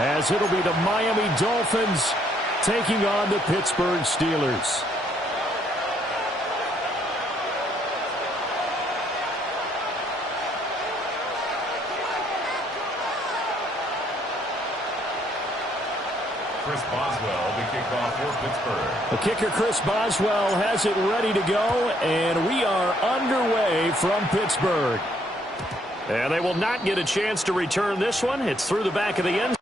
as it'll be the Miami Dolphins taking on the Pittsburgh Steelers. Chris Boswell, the kickoff for Pittsburgh. The kicker, Chris Boswell, has it ready to go, and we are underway from Pittsburgh. And they will not get a chance to return this one. It's through the back of the end.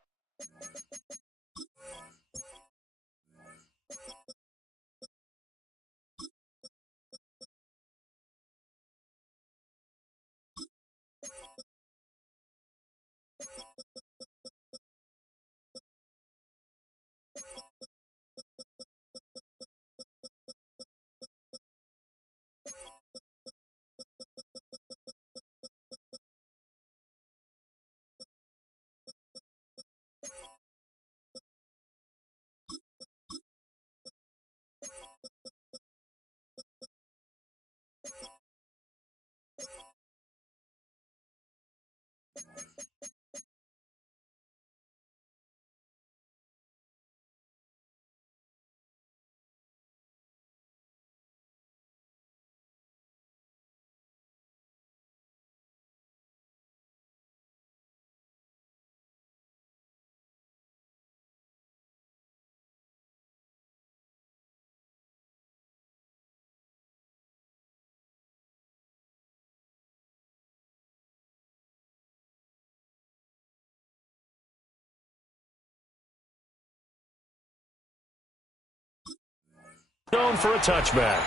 Going for a touchback.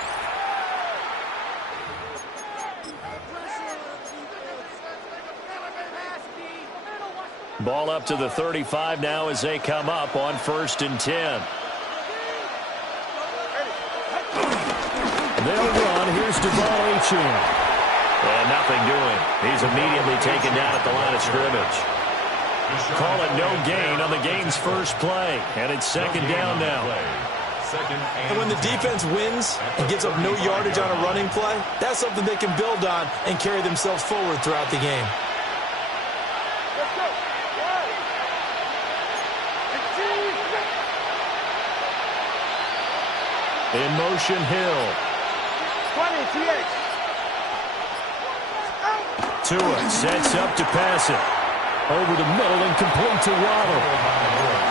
Ball up to the 35 now as they come up on 1st and 10. They'll run. Here's Devon Achane. And nothing doing. He's immediately taken down at the line of scrimmage. Call it no gain on the game's first play. And it's 2nd down now. And when the defense wins and gives up no yardage on a running play, that's something they can build on and carry themselves forward throughout the game. In motion, Hill. Tua sets up to pass it. Over the middle and complete to Waddle.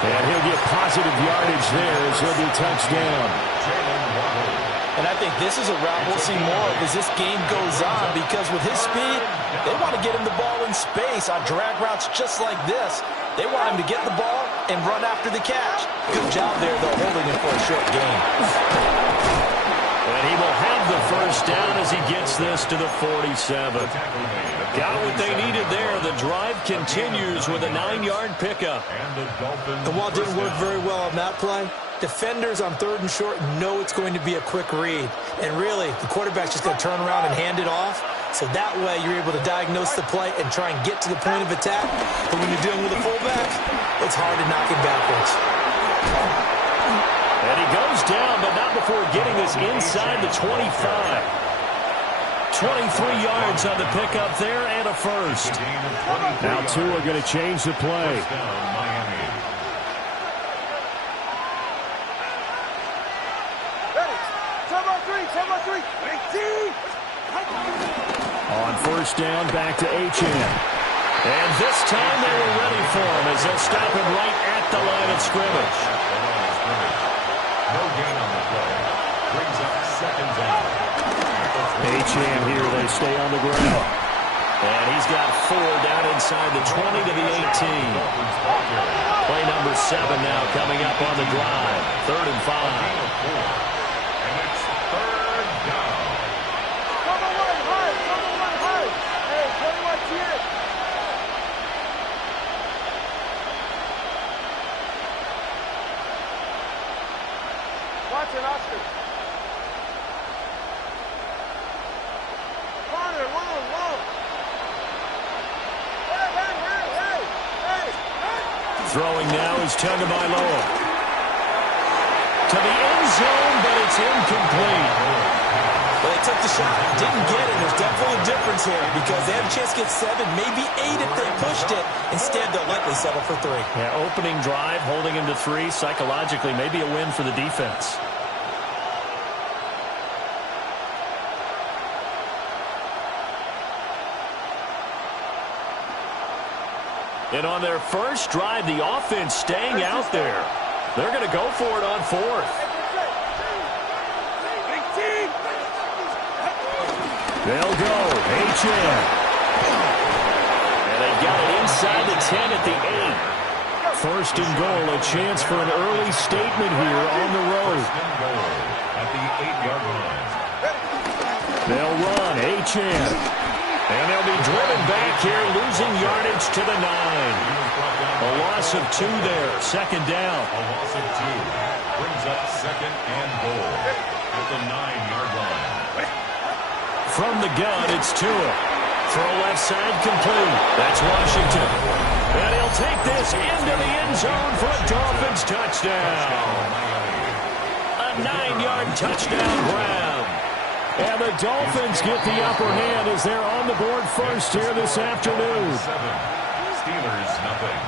And he'll get positive yardage there as he'll be touchdown. And I think this is a route we'll see more of as this game goes on, because with his speed, they want to get him the ball in space on drag routes just like this. They want him to get the ball and run after the catch. Good job there, though, holding him for a short gain. And he will have the 1st down as he gets this to the 47. Got what they needed there. The drive continues with a 9-yard pickup. And while it didn't work very well on that play, defenders on 3rd and short know it's going to be a quick read. And really, the quarterback's just going to turn around and hand it off. So that way, you're able to diagnose the play and try and get to the point of attack. But when you're dealing with a fullback, it's hard to knock him backwards. And he goes down, but not before getting us inside the 25. 23 yards on the pickup there and a 1st. Now 2 are going to change the play. On 1st down, back to Achane. And this time they were ready for him as they'll stop him right at the line of scrimmage. No gain on the play. Brings up 2nd down. Achane here, they stay on the ground. And he's got 4 down inside the 20 to the 18. Play number 7 now coming up on the drive. 3rd and 5. And it's 3rd down. Watch it, Oscar. Throwing now is Tagovailoa. To the end zone, but it's incomplete. Well, they took the shot, didn't get it. There's definitely a difference here because they had a chance to get 7, maybe 8 if they pushed it. Instead, they'll likely settle for 3. Yeah, opening drive, holding him to 3, psychologically, maybe a win for the defense. And on their first drive, the offense staying out there. They're going to go for it on 4th. They'll go. H.M. And they've got it inside the 10 at the 8. First and goal, a chance for an early statement here on the road. First and goal at the 8-yard line. They'll run. H.M. And they'll be driven back here, losing yardage to the 9. A loss of 2 there. Second down. A loss of 2 brings up second and goal at the 9-yard line. From the gun, it's Tua. Throw left side complete. That's Washington. And he'll take this into the end zone for a Dolphins touchdown. A 9-yard touchdown grab. And the Dolphins get the upper hand as they're on the board first here this afternoon. 7. Steelers, nothing.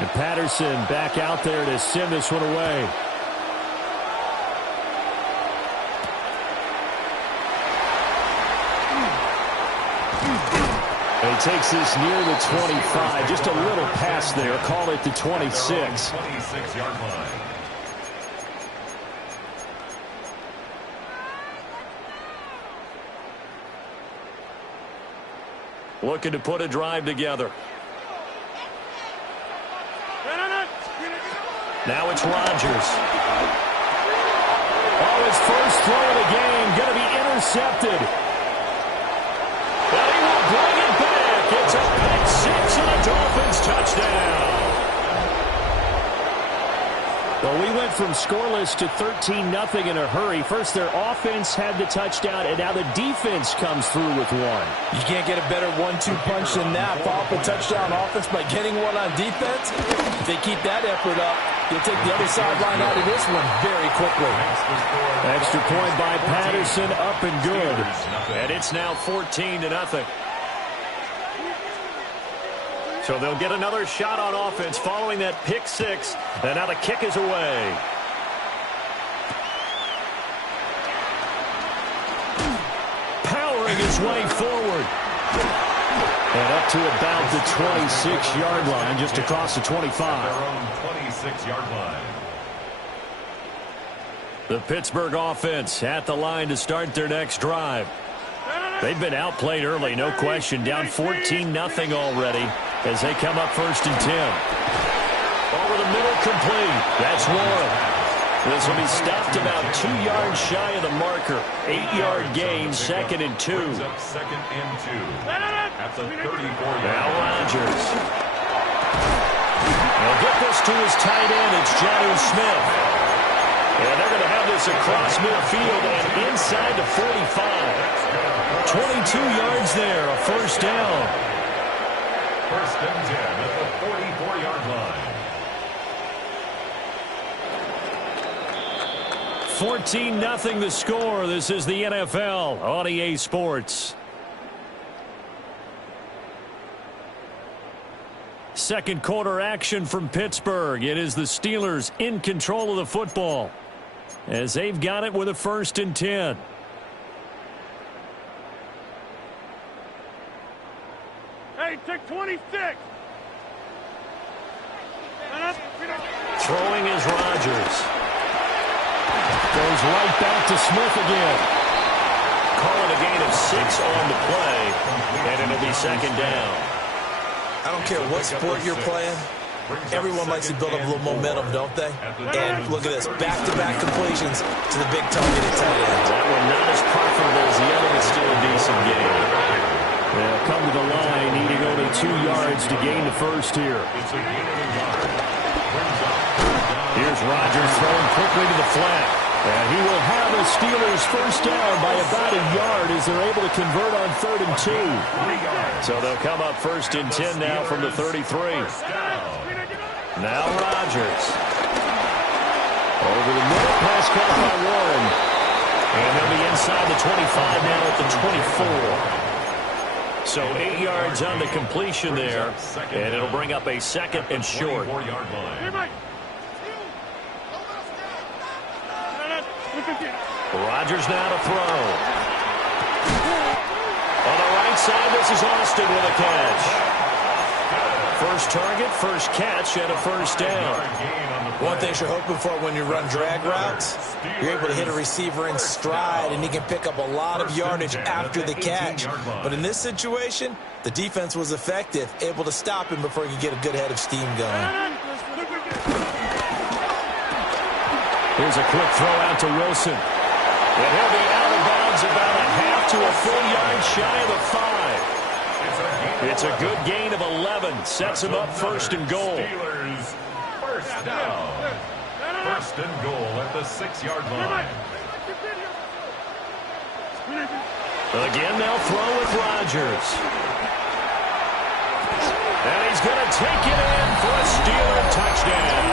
And Patterson back out there to send this one away. He takes this near the 25. Just a little pass there. Call it the 26. 26-yard line. Looking to put a drive together. Now it's Rodgers. Oh, his first throw of the game going to be intercepted. But he will bring it back. It's a pick 6 and a Dolphins touchdown. Well, we went from scoreless to 13-0 in a hurry. First, their offense had the touchdown, and now the defense comes through with one. You can't get a better 1-2 punch than that. Follow up a touchdown offense by getting one on defense. If they keep that effort up, you'll take the other sideline out of this one very quickly. Extra point by Patterson, up and good. And it's now 14-0. So they'll get another shot on offense following that pick 6. And now the kick is away. Powering his way forward. And up to about the 26-yard line, just across the 25. Their own 26-yard line. The Pittsburgh offense at the line to start their next drive. They've been outplayed early, no question. Down 14-0 already as they come up first and 10. Over the middle, complete. That's Warren. This will be stopped about 2 yards shy of the marker. 8-yard gain, second and 2. Second and 2 at the 34-yard line. Now Rodgers. They'll get this to his tight end. It's Jonnu Smith. And they're going to have this across midfield and inside the 45. 22 yards there, a first down. First and 10 at the 44-yard line. 14-0 the score. This is the NFL on EA Sports. Second quarter action from Pittsburgh. It is the Steelers in control of the football as they've got it with a first and 10. Hey, take 26. Throwing is Rodgers. Goes right back to Smith again. Call it a gain of 6 on the play, and it'll be second down. I don't care what sport you're playing. Everyone likes to build up a little momentum, don't they? And look at this, back-to-back completions to the big targeted tight end. That one not as profitable as the other, but still a decent game. They'll come to the line, needing only 2 yards to gain the first here. Here's Rodgers throwing quickly to the flat. And he will have the Steelers first down by about a yard as they're able to convert on 3rd and 2. So they'll come up first and 10 now from the 33. Now Rodgers. Over the middle, pass caught by Warren. And they'll be inside the 25 now at the 24. So 8 yards on the completion there, and it'll bring up a second and short. Rodgers now to throw. On the right side, this is Austin with a catch. First target, first catch, and a first down. One thing you're hoping for when you run drag routes, you're able to hit a receiver in stride, and he can pick up a lot of yardage after the catch. But in this situation, the defense was effective, able to stop him before he could get a good head of steam going. Here's a quick throw out to Wilson. And he'll be out of bounds about a half to a full yard shy of the 5. It's a good gain of 11. Sets him up first and goal. Steelers first down. First and goal at the 6-yard line. Again, they'll throw with Rodgers. And he's going to take it in for a Steeler touchdown.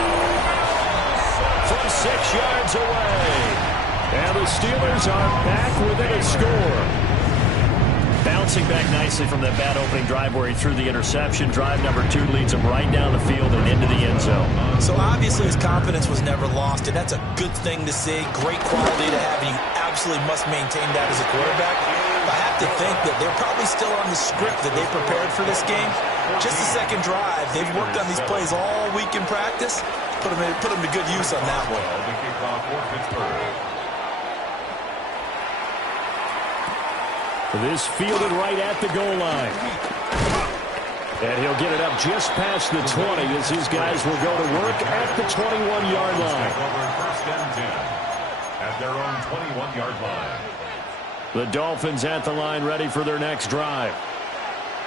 From 6 yards away. And the Steelers are back within a score. Bouncing back nicely from that bad opening drive where he threw the interception. Drive number 2 leads him right down the field and into the end zone. So obviously his confidence was never lost, and that's a good thing to see. Great quality to have, and you absolutely must maintain that as a quarterback. I have to think that they're probably still on the script that they prepared for this game. Just the second drive. They've worked on these plays all week in practice. Put them to good use on that one. The kickoff for Pittsburgh. This fielded right at the goal line. And he'll get it up just past the 20 as his guys will go to work at the 21-yard line. First and 10 at their own 21-yard line. The Dolphins at the line ready for their next drive.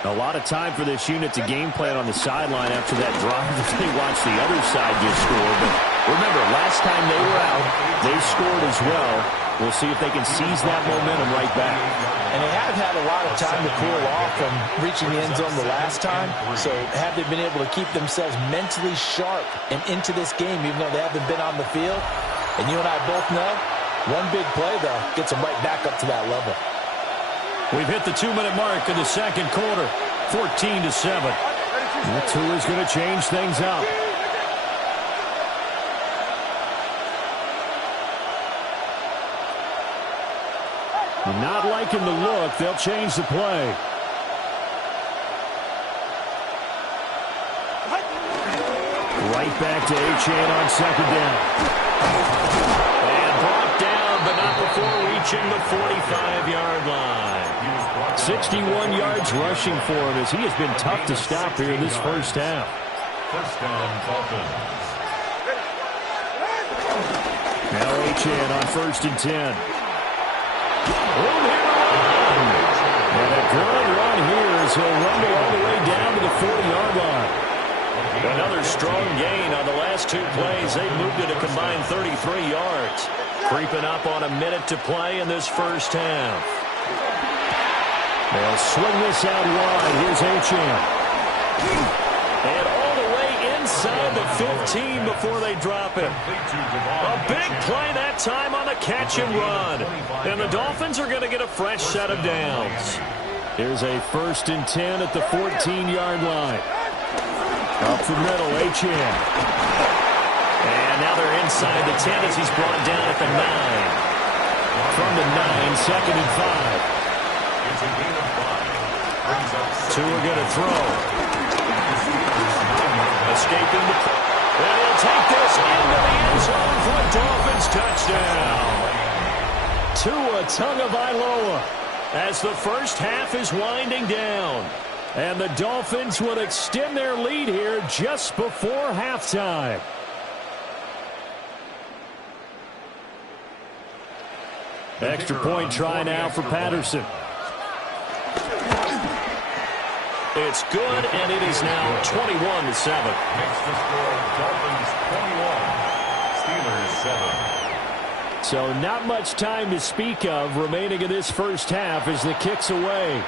A lot of time for this unit to game plan on the sideline after that drive that they watched the other side just score. But remember, last time they were out, they scored as well. We'll see if they can seize that momentum right back. And they have had a lot of time to cool off from reaching the end zone the last time. So have they been able to keep themselves mentally sharp and into this game, even though they haven't been on the field? And you and I both know, one big play, though, gets them right back up to that level. We've hit the 2-minute mark in the second quarter, 14-7. That Tua's going to change things up. Not liking the look, they'll change the play. Right back to Achane on second down. And brought down, but not before reaching the 45-yard line. 61 yards rushing for him as he has been tough to stop here in this first half. First down, Dolphins. Now Achane on first and 10. Room here to run. And a good run here as he'll rumble all the way down to the 40-yard line. Another strong gain on the last 2 plays. They've moved it a combined 33 yards. Creeping up on a minute to play in this first half. They'll swing this out wide. Here's Achane. And all the way inside the 15 before they drop him. A big play that time on the catch and run. And the Dolphins are going to get a fresh set of downs. Here's a first and 10 at the 14-yard line. Up the middle, Achane. And now they're inside the 10 as he's brought down at the 9. From the 9, second and 5. It's a gain of 5. Tua going to throw. Escaping the... And he'll take this into the end zone for a Dolphins touchdown. Tua Tagovailoa as the first half is winding down. And the Dolphins will extend their lead here just before halftime. Extra point try now for Patterson. It's good, and it is now 21-7. Makes the score Dolphins 21, Steelers 7. So not much time to speak of remaining in this first half as the kick's away.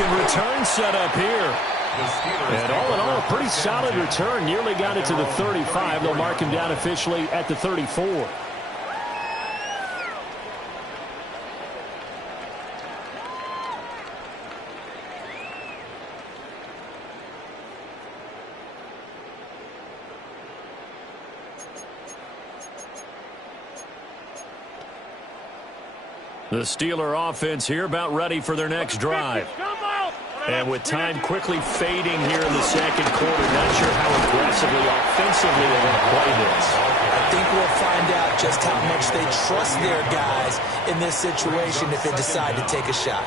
kicking return set up here. And all in all, a pretty solid return. Nearly got it to the 35. They'll mark him down officially at the 34. The Steeler offense here about ready for their next drive. And with time quickly fading here in the second quarter, not sure how aggressively, offensively they're going to play this. I think we'll find out just how much they trust their guys in this situation if they decide to take a shot.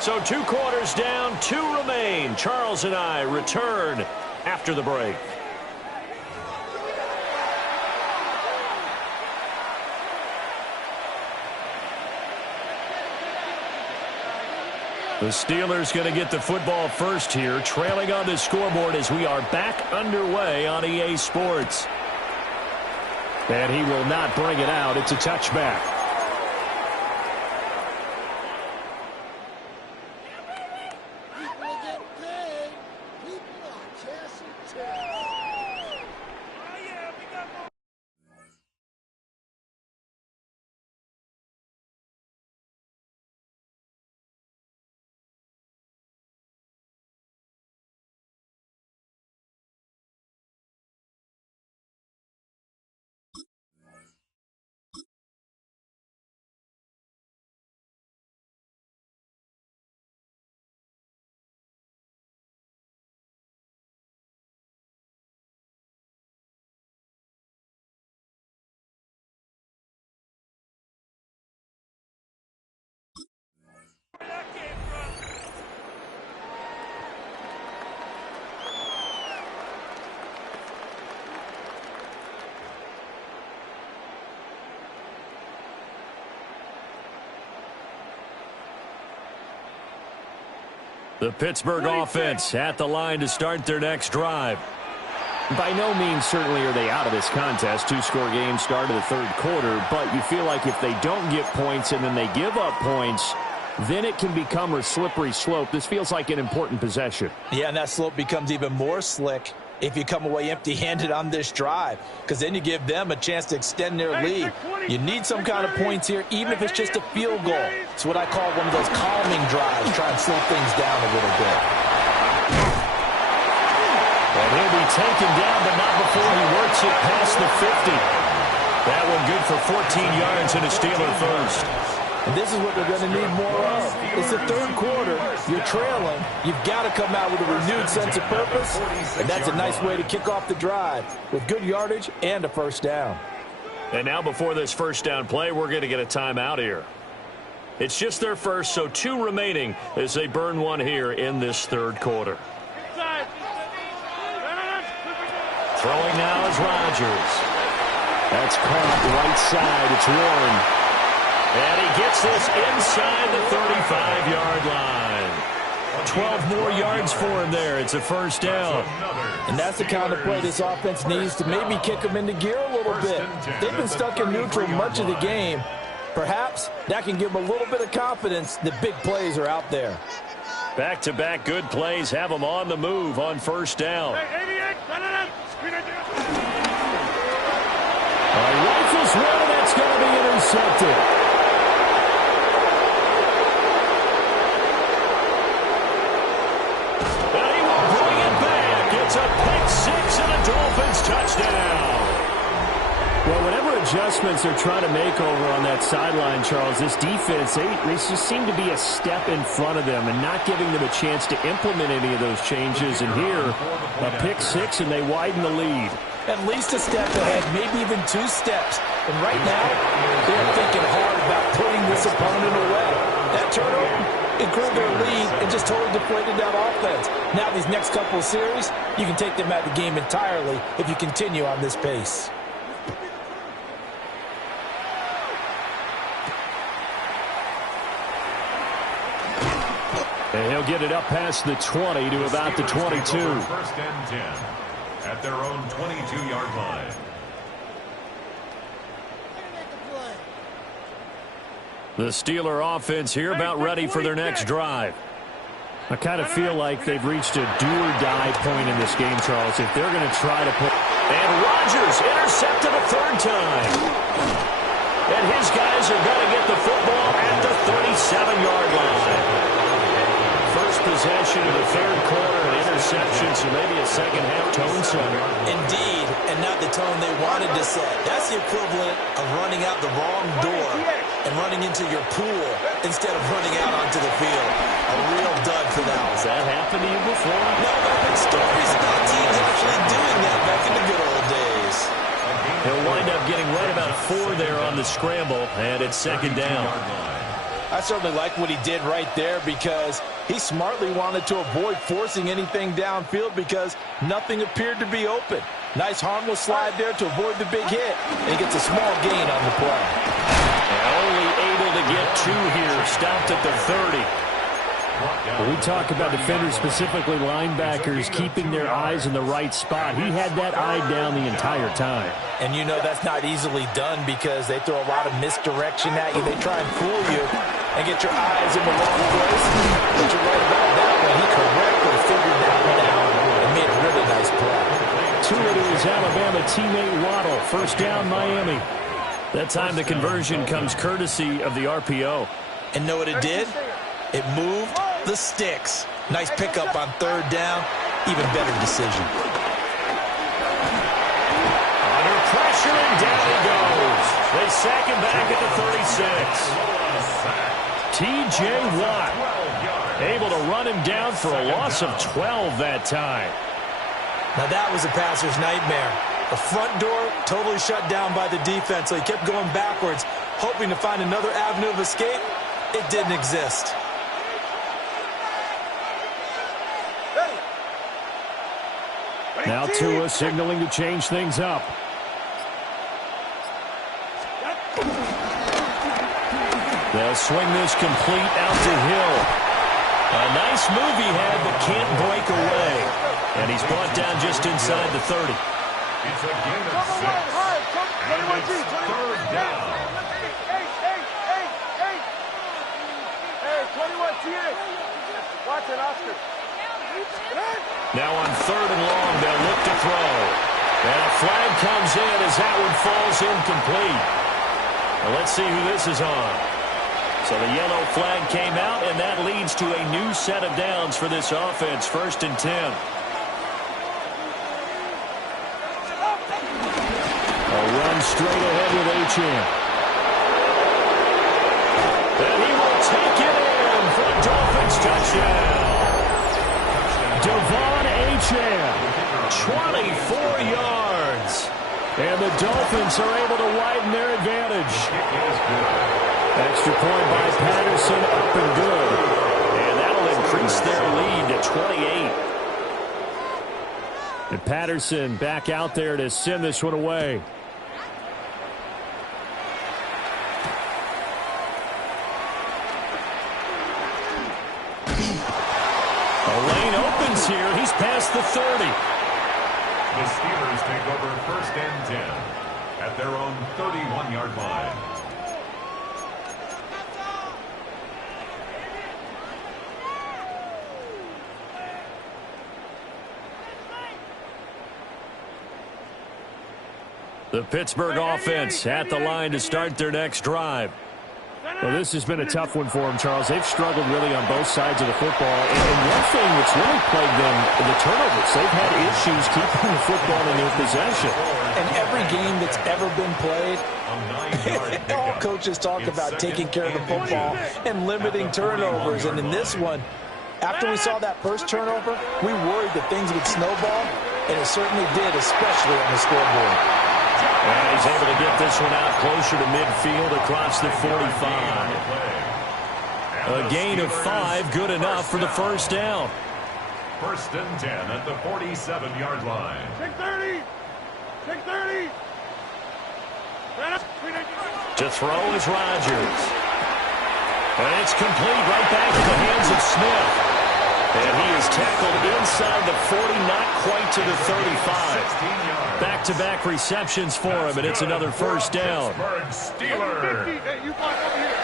So 2 quarters down, 2 remain. Charles and I return after the break. The Steelers going to get the football first here, trailing on the scoreboard as we are back underway on EA Sports. And he will not bring it out. It's a touchback. The Pittsburgh offense at the line to start their next drive. By no means certainly are they out of this contest. 2-score game start of the third quarter, but you feel like if they don't get points and then they give up points, then it can become a slippery slope. This feels like an important possession. Yeah, and that slope becomes even more slick if you come away empty-handed on this drive, because then you give them a chance to extend their lead. You need some kind of points here, even if it's just a field goal. It's what I call one of those calming drives, try and slow things down a little bit. And he'll be taken down, but not before he works it past the 50. That one good for 14 yards and a Steeler first. And this is what they're going to need more of. It's the third quarter. You're trailing. You've got to come out with a renewed sense of purpose. And that's a nice way to kick off the drive with good yardage and a first down. And now before this first down play, we're going to get a timeout here. It's just their first, so 2 remaining as they burn one here in this third quarter. Throwing now is Rodgers. That's caught right side. It's Warren. And he gets this inside the 35-yard line. 12 more yards for him there. It's a first down. And that's the kind of play this offense needs to maybe kick them into gear a little bit. They've been stuck in neutral much of the game. Perhaps that can give them a little bit of confidence that big plays are out there. Back-to-back good plays have them on the move on first down. Rifles one, that's going to be intercepted. It's a pick six and a Dolphins touchdown. Well, whatever adjustments they're trying to make over on that sideline, Charles, this defense, they just seem to be a step in front of them and not giving them a chance to implement any of those changes. And here, a pick six, and they widen the lead. At least a step ahead, maybe even 2 steps. And right now, they're thinking hard about putting this opponent away. That turnover improved their lead and just totally deflated that offense. Now these next couple of series, you can take them out of the game entirely if you continue on this pace. And he'll get it up past the 20 to about the 22. First and 10 at their own 22-yard line. The Steeler offense here about ready for their next drive. I kind of feel like they've reached a do-or-die point in this game, Charles, if they're going to try to put... And Rodgers intercepted a third time. And his guys are going to get the football at the 37-yard line. First possession of the third quarter, an interception, so maybe a second-half tone setter. Indeed, and not the tone they wanted to set. That's the equivalent of running out the wrong door and running into your pool instead of running out onto the field. A real dud for that one. Has that happened to you before? No, there have been stories about teams actually doing that back in the good old days. He'll wind up getting right about 4 there on the scramble, and it's second down. I certainly like what he did right there because he smartly wanted to avoid forcing anything downfield because nothing appeared to be open. Nice harmless slide there to avoid the big hit, and he gets a small gain on the play. And only able to get 2 here, stopped at the 30. When we talk about defenders, specifically linebackers, keeping their eyes in the right spot, he had that eye down the entire time. And you know that's not easily done because they throw a lot of misdirection at you. They try and fool you and get your eyes in the wrong place. But you're right about that one. He correctly figured that one out and made a really nice play. To his Alabama teammate Waddle. First down, Miami. That time the conversion comes courtesy of the RPO. And know what it did? It moved the sticks. Nice pickup on third down. Even better decision. Under pressure, and down he goes. They sack him back at the 36. T.J. Watt able to run him down for a loss of 12 that time. Now that was a passer's nightmare. The front door totally shut down by the defense, so he kept going backwards, hoping to find another avenue of escape. It didn't exist. Now Tua signaling to change things up. They'll swing this complete out to Hill. A nice move he had, but can't break away. And he's brought down just inside the 30. It's a gain of 6. And it's third down. Hey, 21 TA. Watch it, Oscar. Now on third and long, they'll look to throw. And a flag comes in as that one falls incomplete. Well, let's see who this is on. So the yellow flag came out, and that leads to a new set of downs for this offense. First and 10. A run straight ahead with Achane. And he will take it in for a Dolphins touchdown. Devon Achane, 24 yards. And the Dolphins are able to widen their advantage. Extra point by Patterson, up and good. And that'll increase their lead to 28. And Patterson back out there to send this one away. Here, he's past the 30. The Steelers take over first and 10 at their own 31-yard line. The Pittsburgh offense at the line to start their next drive. Well, this has been a tough one for them, Charles. They've struggled really on both sides of the football. And one thing that's really plagued them, the turnovers. They've had issues keeping the football in their possession. And every game that's ever been played, all coaches talk about taking care of the football and limiting turnovers. And in this one, after we saw that first turnover, we worried that things would snowball, and it certainly did, especially on the scoreboard. And he's able to get this one out closer to midfield across the 45. A gain of 5, good enough for the first down. First and 10 at the 47-yard line. Take 30. Take 30. To throw is Rodgers. And it's complete right back in the hands of Smith. And he is tackled inside the 40, not quite to the 35. Back-to-back receptions for him, and it's another first down. Steelers. Hey, you block over here.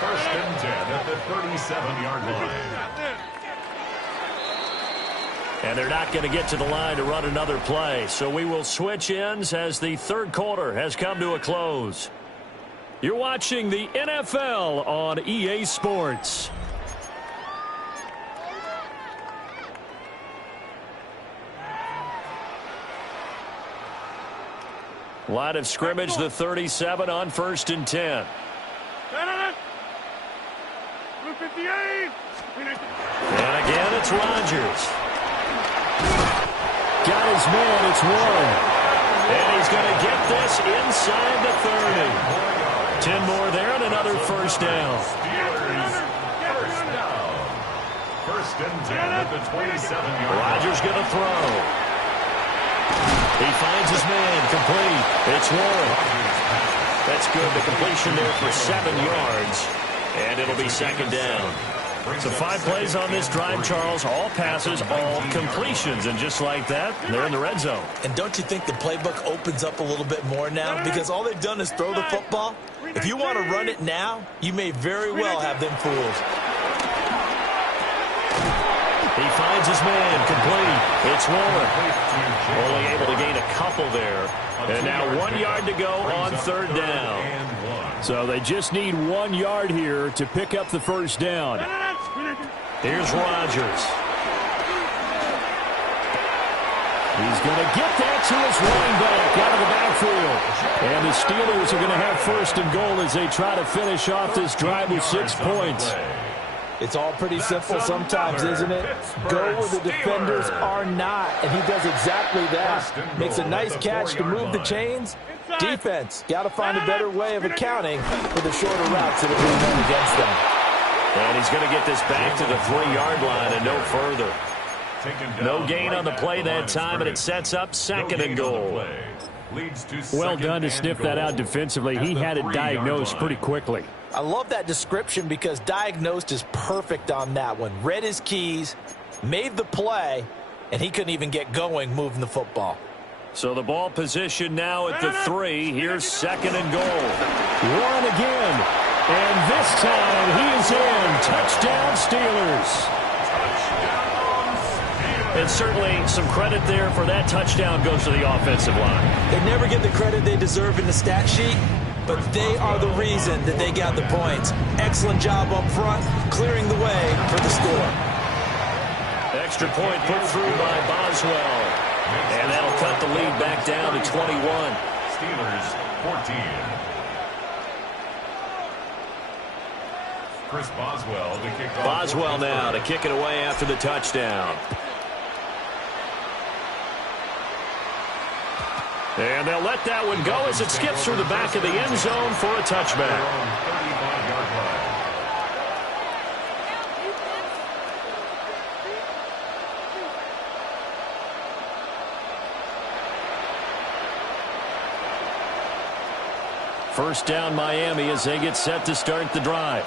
First and 10 at the 37-yard line. And they're not going to get to the line to run another play. So we will switch ends as the third quarter has come to a close. You're watching the NFL on EA Sports. Line of scrimmage, the 37 on first and 10. Blue 58. And again, it's Rodgers. Got his man, it's Warren. And he's going to get this inside the 30. 10 more there and another first down. First and 10 at the 27-yard line. Rodgers going to throw. He finds his man, complete. It's Warren. That's good. The completion there for 7 yards. And it'll be second down. So 5 plays on this drive, Charles. All passes, all completions. And just like that, they're in the red zone. And don't you think the playbook opens up a little bit more now? Because all they've done is throw the football. If you want to run it now, you may very well have them fooled. He finds his man, complete. It's Warren. Only able to gain a couple there. And now 1 yard to go on third down. So they just need 1 yard here to pick up the first down. Here's Rodgers. He's going to get that to his running back out of the backfield. And the Steelers are going to have first and goal as they try to finish off this drive with 6 points. It's all pretty simple sometimes, isn't it? Go where the defenders are not, and he does exactly that. Makes a nice catch to move the chains. Defense, got to find a better way of accounting for the shorter routes that are being run against them. And he's going to get this back to the 3-yard line and no further. No gain on the play that time, and it sets up second and goal. Well done to sniff that out defensively. He had it diagnosed pretty quickly. I love that description because diagnosed is perfect on that one. Read his keys, made the play, and he couldn't even get going moving the football. So the ball position now at the 3. Here's second and goal. Warren again. And this time he is in. Touchdown Steelers. And certainly some credit there for that touchdown goes to the offensive line. They never get the credit they deserve in the stat sheet, but they are the reason that they got the points. Excellent job up front, clearing the way for the score. Extra point put through by Boswell. And that'll cut the lead back down to 21. Steelers 14. Chris Boswell to kick off. Boswell now to kick it away after the touchdown. And they'll let that one go as it skips through the back of the end zone for a touchback. First down Miami as they get set to start the drive.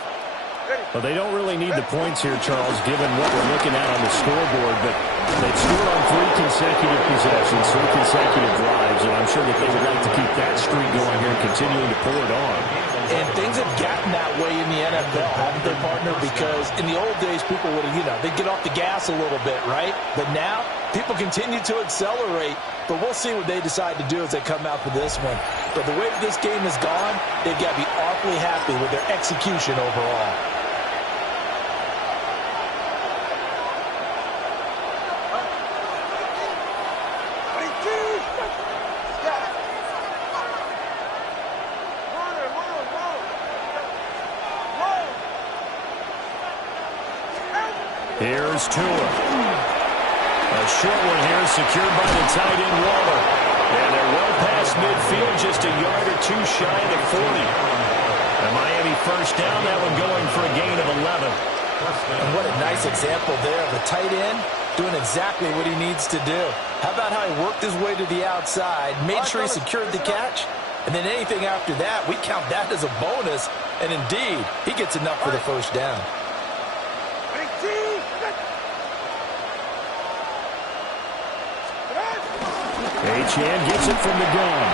Well, they don't really need the points here, Charles, given what we're looking at on the scoreboard, but they've scored on 3 consecutive possessions, 3 consecutive drives, and I'm sure that they would like to keep that streak going here and continuing to pour it on. And things have gotten that way in the NFL, haven't they, partner? Because in the old days, people would, they'd get off the gas a little bit, right? But now, people continue to accelerate, but we'll see what they decide to do as they come out for this one. But the way that this game has gone, they've got to be awfully happy with their execution overall. Here's Tua. A short one here secured by the tight end Waller. And they're well past midfield, just a yard or 2 shy of the 40. And Miami first down, that one going for a gain of 11. And what a nice example there of a tight end doing exactly what he needs to do. How about how he worked his way to the outside, made sure he secured the catch, and then anything after that, we count that as a bonus. And indeed, he gets enough for the first down. Achane gets it from the gun.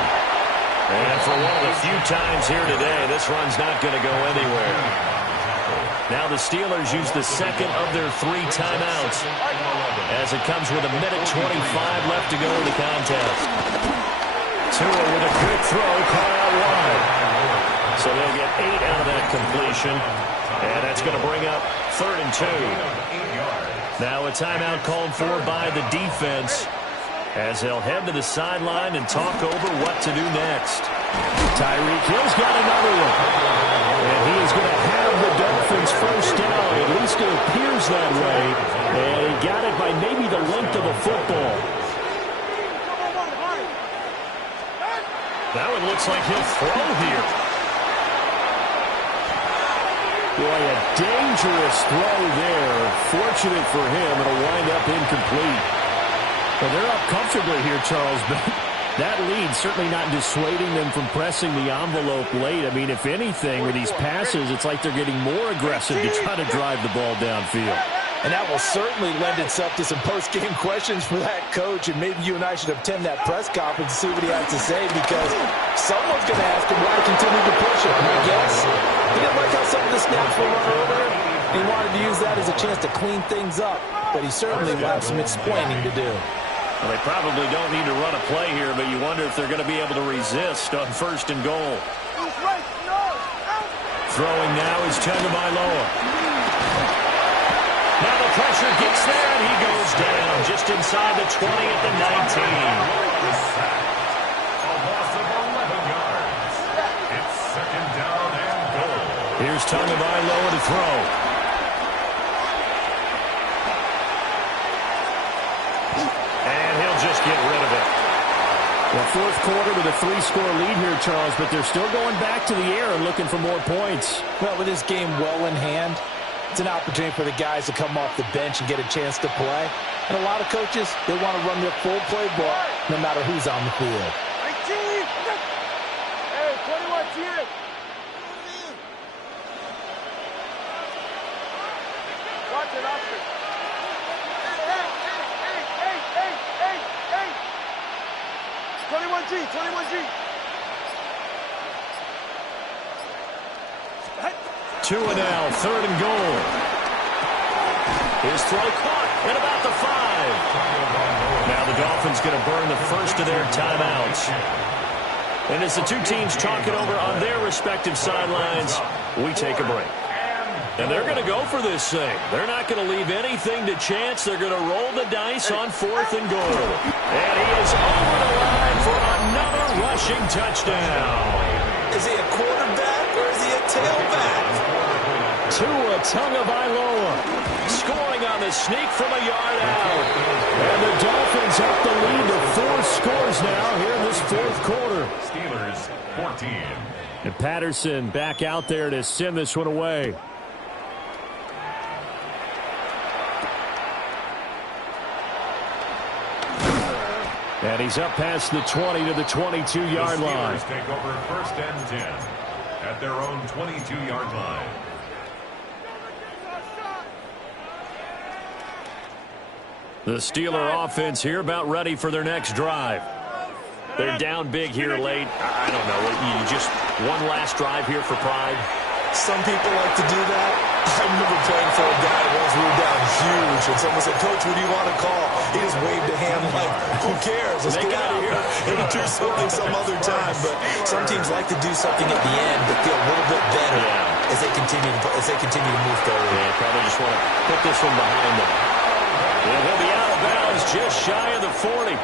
And for one of the few times here today, this run's not going to go anywhere. Now the Steelers use the second of their 3 timeouts as it comes with 1:25 left to go in the contest. Tua with a good throw, caught out wide. So they'll get 8 out of that completion. And that's going to bring up 3rd and 2. Now a timeout called for by the defense as they'll head to the sideline and talk over what to do next. Tyreek Hill's got another one. And he is going to have the Dolphins first down. At least it appears that way. And he got it by maybe the length of a football. Now it looks like he'll throw here. Boy, a dangerous throw there. Fortunate for him, it'll wind up incomplete. Well, they're up comfortably here, Charles, but that lead certainly not dissuading them from pressing the envelope late. I mean, if anything, with these passes, it's like they're getting more aggressive to try to drive the ball downfield. And that will certainly lend itself to some post-game questions for that coach, and maybe you and I should attend that press conference and see what he has to say, because someone's going to ask him why he continued to push it. My guess, he didn't like how some of the snaps were run earlier. He wanted to use that as a chance to clean things up, but he certainly will have some explaining to do. Well, they probably don't need to run a play here, but you wonder if they're going to be able to resist on 1st and goal. Throwing now is Tagovailoa. Now the pressure gets there, and he goes down just inside the 20 at the 19. A loss of 11 yards. It's 2nd down and goal. Here's Tagovailoa to throw. And he'll just get rid of it. Well, 4th quarter with a 3-score lead here, Charles, but they're still going back to the air and looking for more points. Well, with this game well in hand, it's an opportunity for the guys to come off the bench and get a chance to play. And a lot of coaches, they want to run their full playbook no matter who's on the field. Hey, 21 here. Watch it, Oscar. Hey. 21G. Tua now, 3rd and goal. His throw caught at about the 5. Now the Dolphins going to burn the first of their timeouts. And as the two teams talk it over on their respective sidelines, we take a break. And they're going to go for this thing. They're not going to leave anything to chance. They're going to roll the dice on 4th and goal. And he is over the line for another rushing touchdown. Is he a quarterback or is he a tailback? Tua Tagovailoa Scoring on the sneak from a yard out. And the Dolphins up the lead to 4 scores now here in this 4th quarter. Steelers 14. And Patterson back out there to send this one away. And he's up past the 20 to the 22-yard line. The Steelers take over 1st and 10 at their own 22-yard line. The Steeler offense here about ready for their next drive. They're down big here late. I don't know. You just one last drive here for pride. Some people like to do that. I remember playing for a guy once we were down huge, and someone said, "Coach, what do you want to call?" He just waved a hand like, "Who cares? Let's get out of here and do something some other time." But some teams like to do something at the end that feel a little bit better as they continue to move forward. Yeah, probably just want to put this one behind them. And he'll be out of bounds just shy of the 40.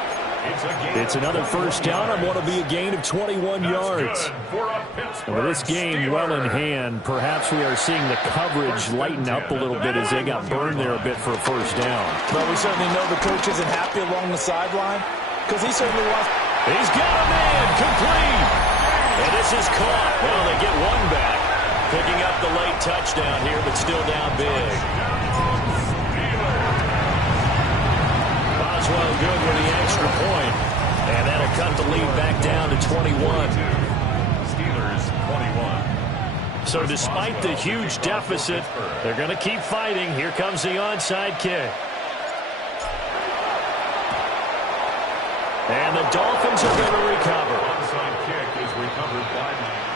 It's another first down on what will be a gain of 21 yards. And with this game well in hand, perhaps we are seeing the coverage lighten up a little bit as they got burned there a bit for a first down. But we certainly know the coach isn't happy along the sideline because he certainly wants. He's got a man complete. And this is caught. Well, they get one back. Picking up the late touchdown here, but still down big. Boswell good with the extra point. And that'll cut the lead back down to 21. Steelers 21. So despite the huge deficit, they're going to keep fighting. Here comes the onside kick. And the Dolphins are going to recover. Onside kick is recovered by Madden.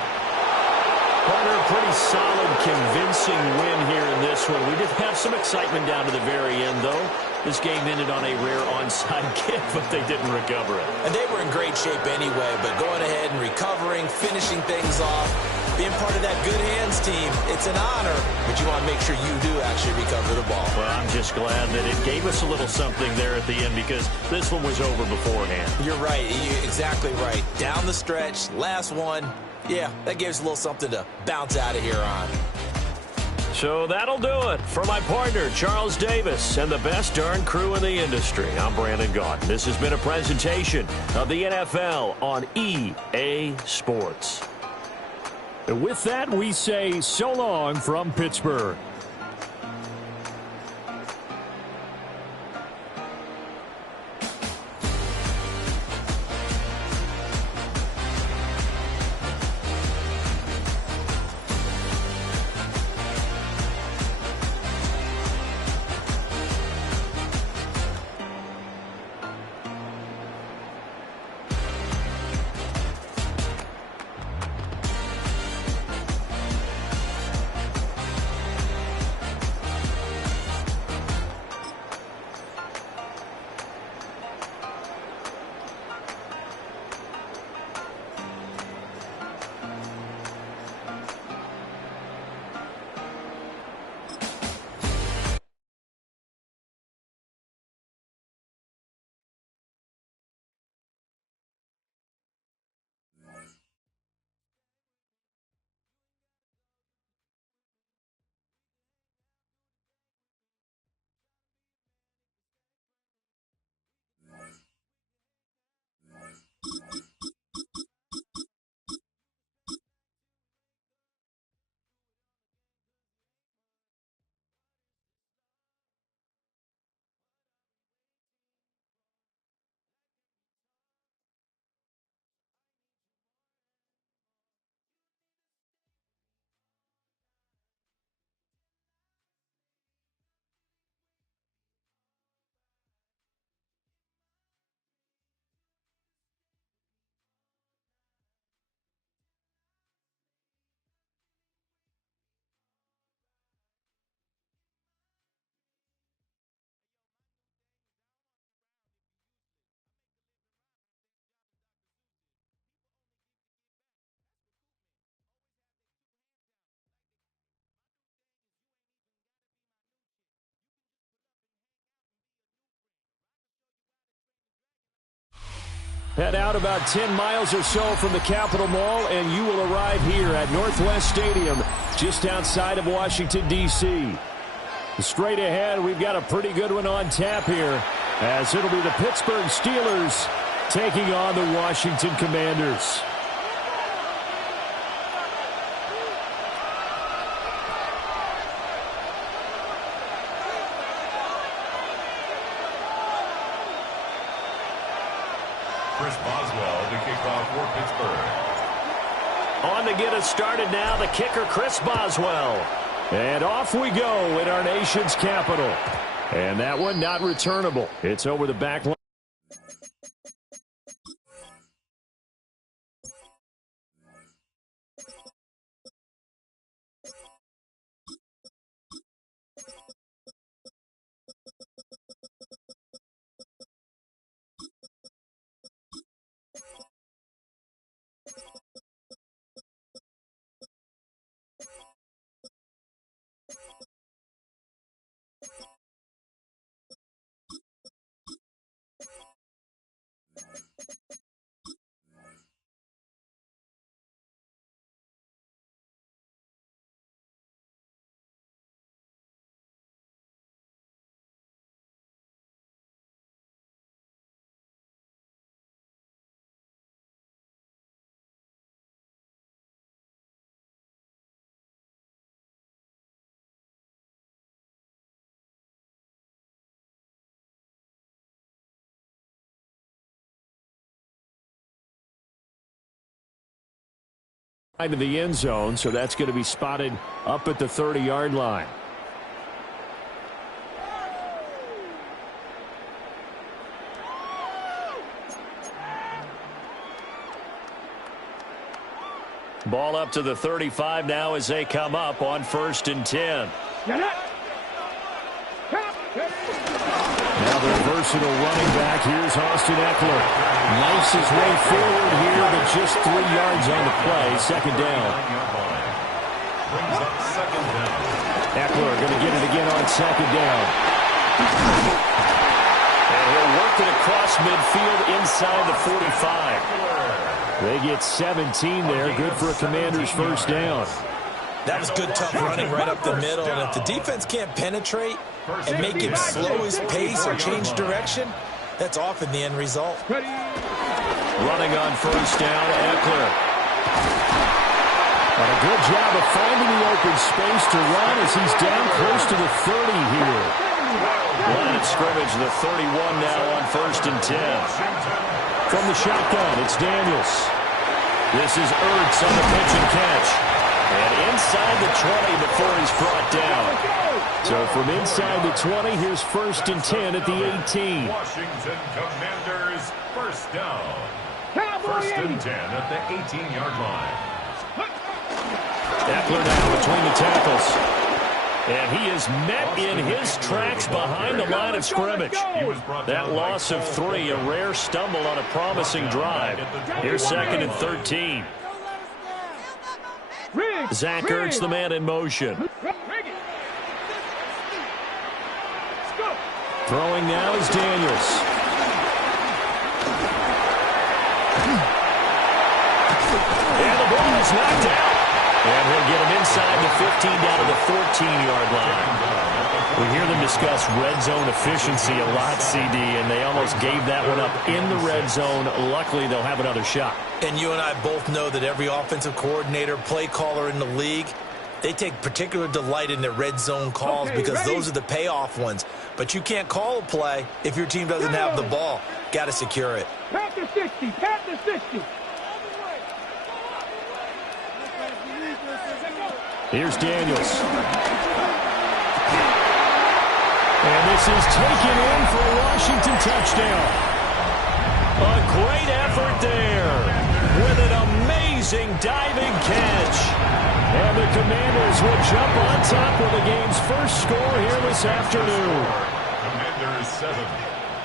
Partner, pretty solid, convincing win here in this one. We did have some excitement down to the very end, though. This game ended on a rare onside kick, but they didn't recover it. And they were in great shape anyway, but going ahead and recovering, finishing things off, being part of that good hands team, it's an honor, but you want to make sure you do actually recover the ball. Well, I'm just glad that it gave us a little something there at the end because this one was over beforehand. You're right. You're exactly right. Down the stretch, last one. Yeah, that gives us a little something to bounce out of here on. So that'll do it. For my partner, Charles Davis, and the best darn crew in the industry, I'm Brandon Gaudin. This has been a presentation of the NFL on EA Sports. And with that, we say so long from Pittsburgh. Head out about 10 miles or so from the Capitol Mall, and you will arrive here at Northwest Stadium, just outside of Washington, D.C. Straight ahead, we've got a pretty good one on tap here, as it'll be the Pittsburgh Steelers taking on the Washington Commanders. Chris Boswell to kick off for Pittsburgh. On to get us started now, the kicker, Chris Boswell. And off we go in our nation's capital. And that one not returnable. It's over the back line. To the end zone, so that's going to be spotted up at the 30-yard line. Ball up to the 35 now as they come up on 1st and 10. Now their versatile running back. Here's Austin Eckler. Knifes his way forward here, but just 3 yards on the play. 2nd down. Eckler going to get it again on 2nd down. And he'll work it across midfield inside the 45. They get 17 there. Good for a Commander's 1st down. That was good, tough running right up the middle. And if the defense can't penetrate and make him slow his pace or change direction, that's often the end result. Running on 1st down, Eckler. And a good job of finding the open space to run as he's down close to the 30 here. Line of scrimmage, the 31 now on 1st and 10. From the shotgun, it's Daniels. This is Ertz on the pitch and catch. And inside the 20 before he's brought down. So from inside the 20, here's 1st and 10 at the 18. Washington Commanders 1st down. 1st and 10 at the 18-yard line. Eckler now between the tackles. And he is met in his tracks behind the line of scrimmage. That loss of 3, a rare stumble on a promising drive. Here's 2nd and 13. Zach Ertz, the man in motion. Throwing now is Daniels. And the ball is knocked out. And he'll get him inside the 15 down to the 14-yard line. We hear them discuss red zone efficiency a lot, CD, and they almost gave that one up in the red zone. Luckily, they'll have another shot. And you and I both know that every offensive coordinator, play caller in the league, they take particular delight in their red zone calls because those are the payoff ones. But you can't call a play if your team doesn't have the ball. Got to secure it. Pat the 60, pat the 60. Here's Daniels. And this is taken in for a Washington touchdown. A great effort there with an amazing diving catch. And the Commanders will jump on top with the game's first score here this afternoon. Commanders 7,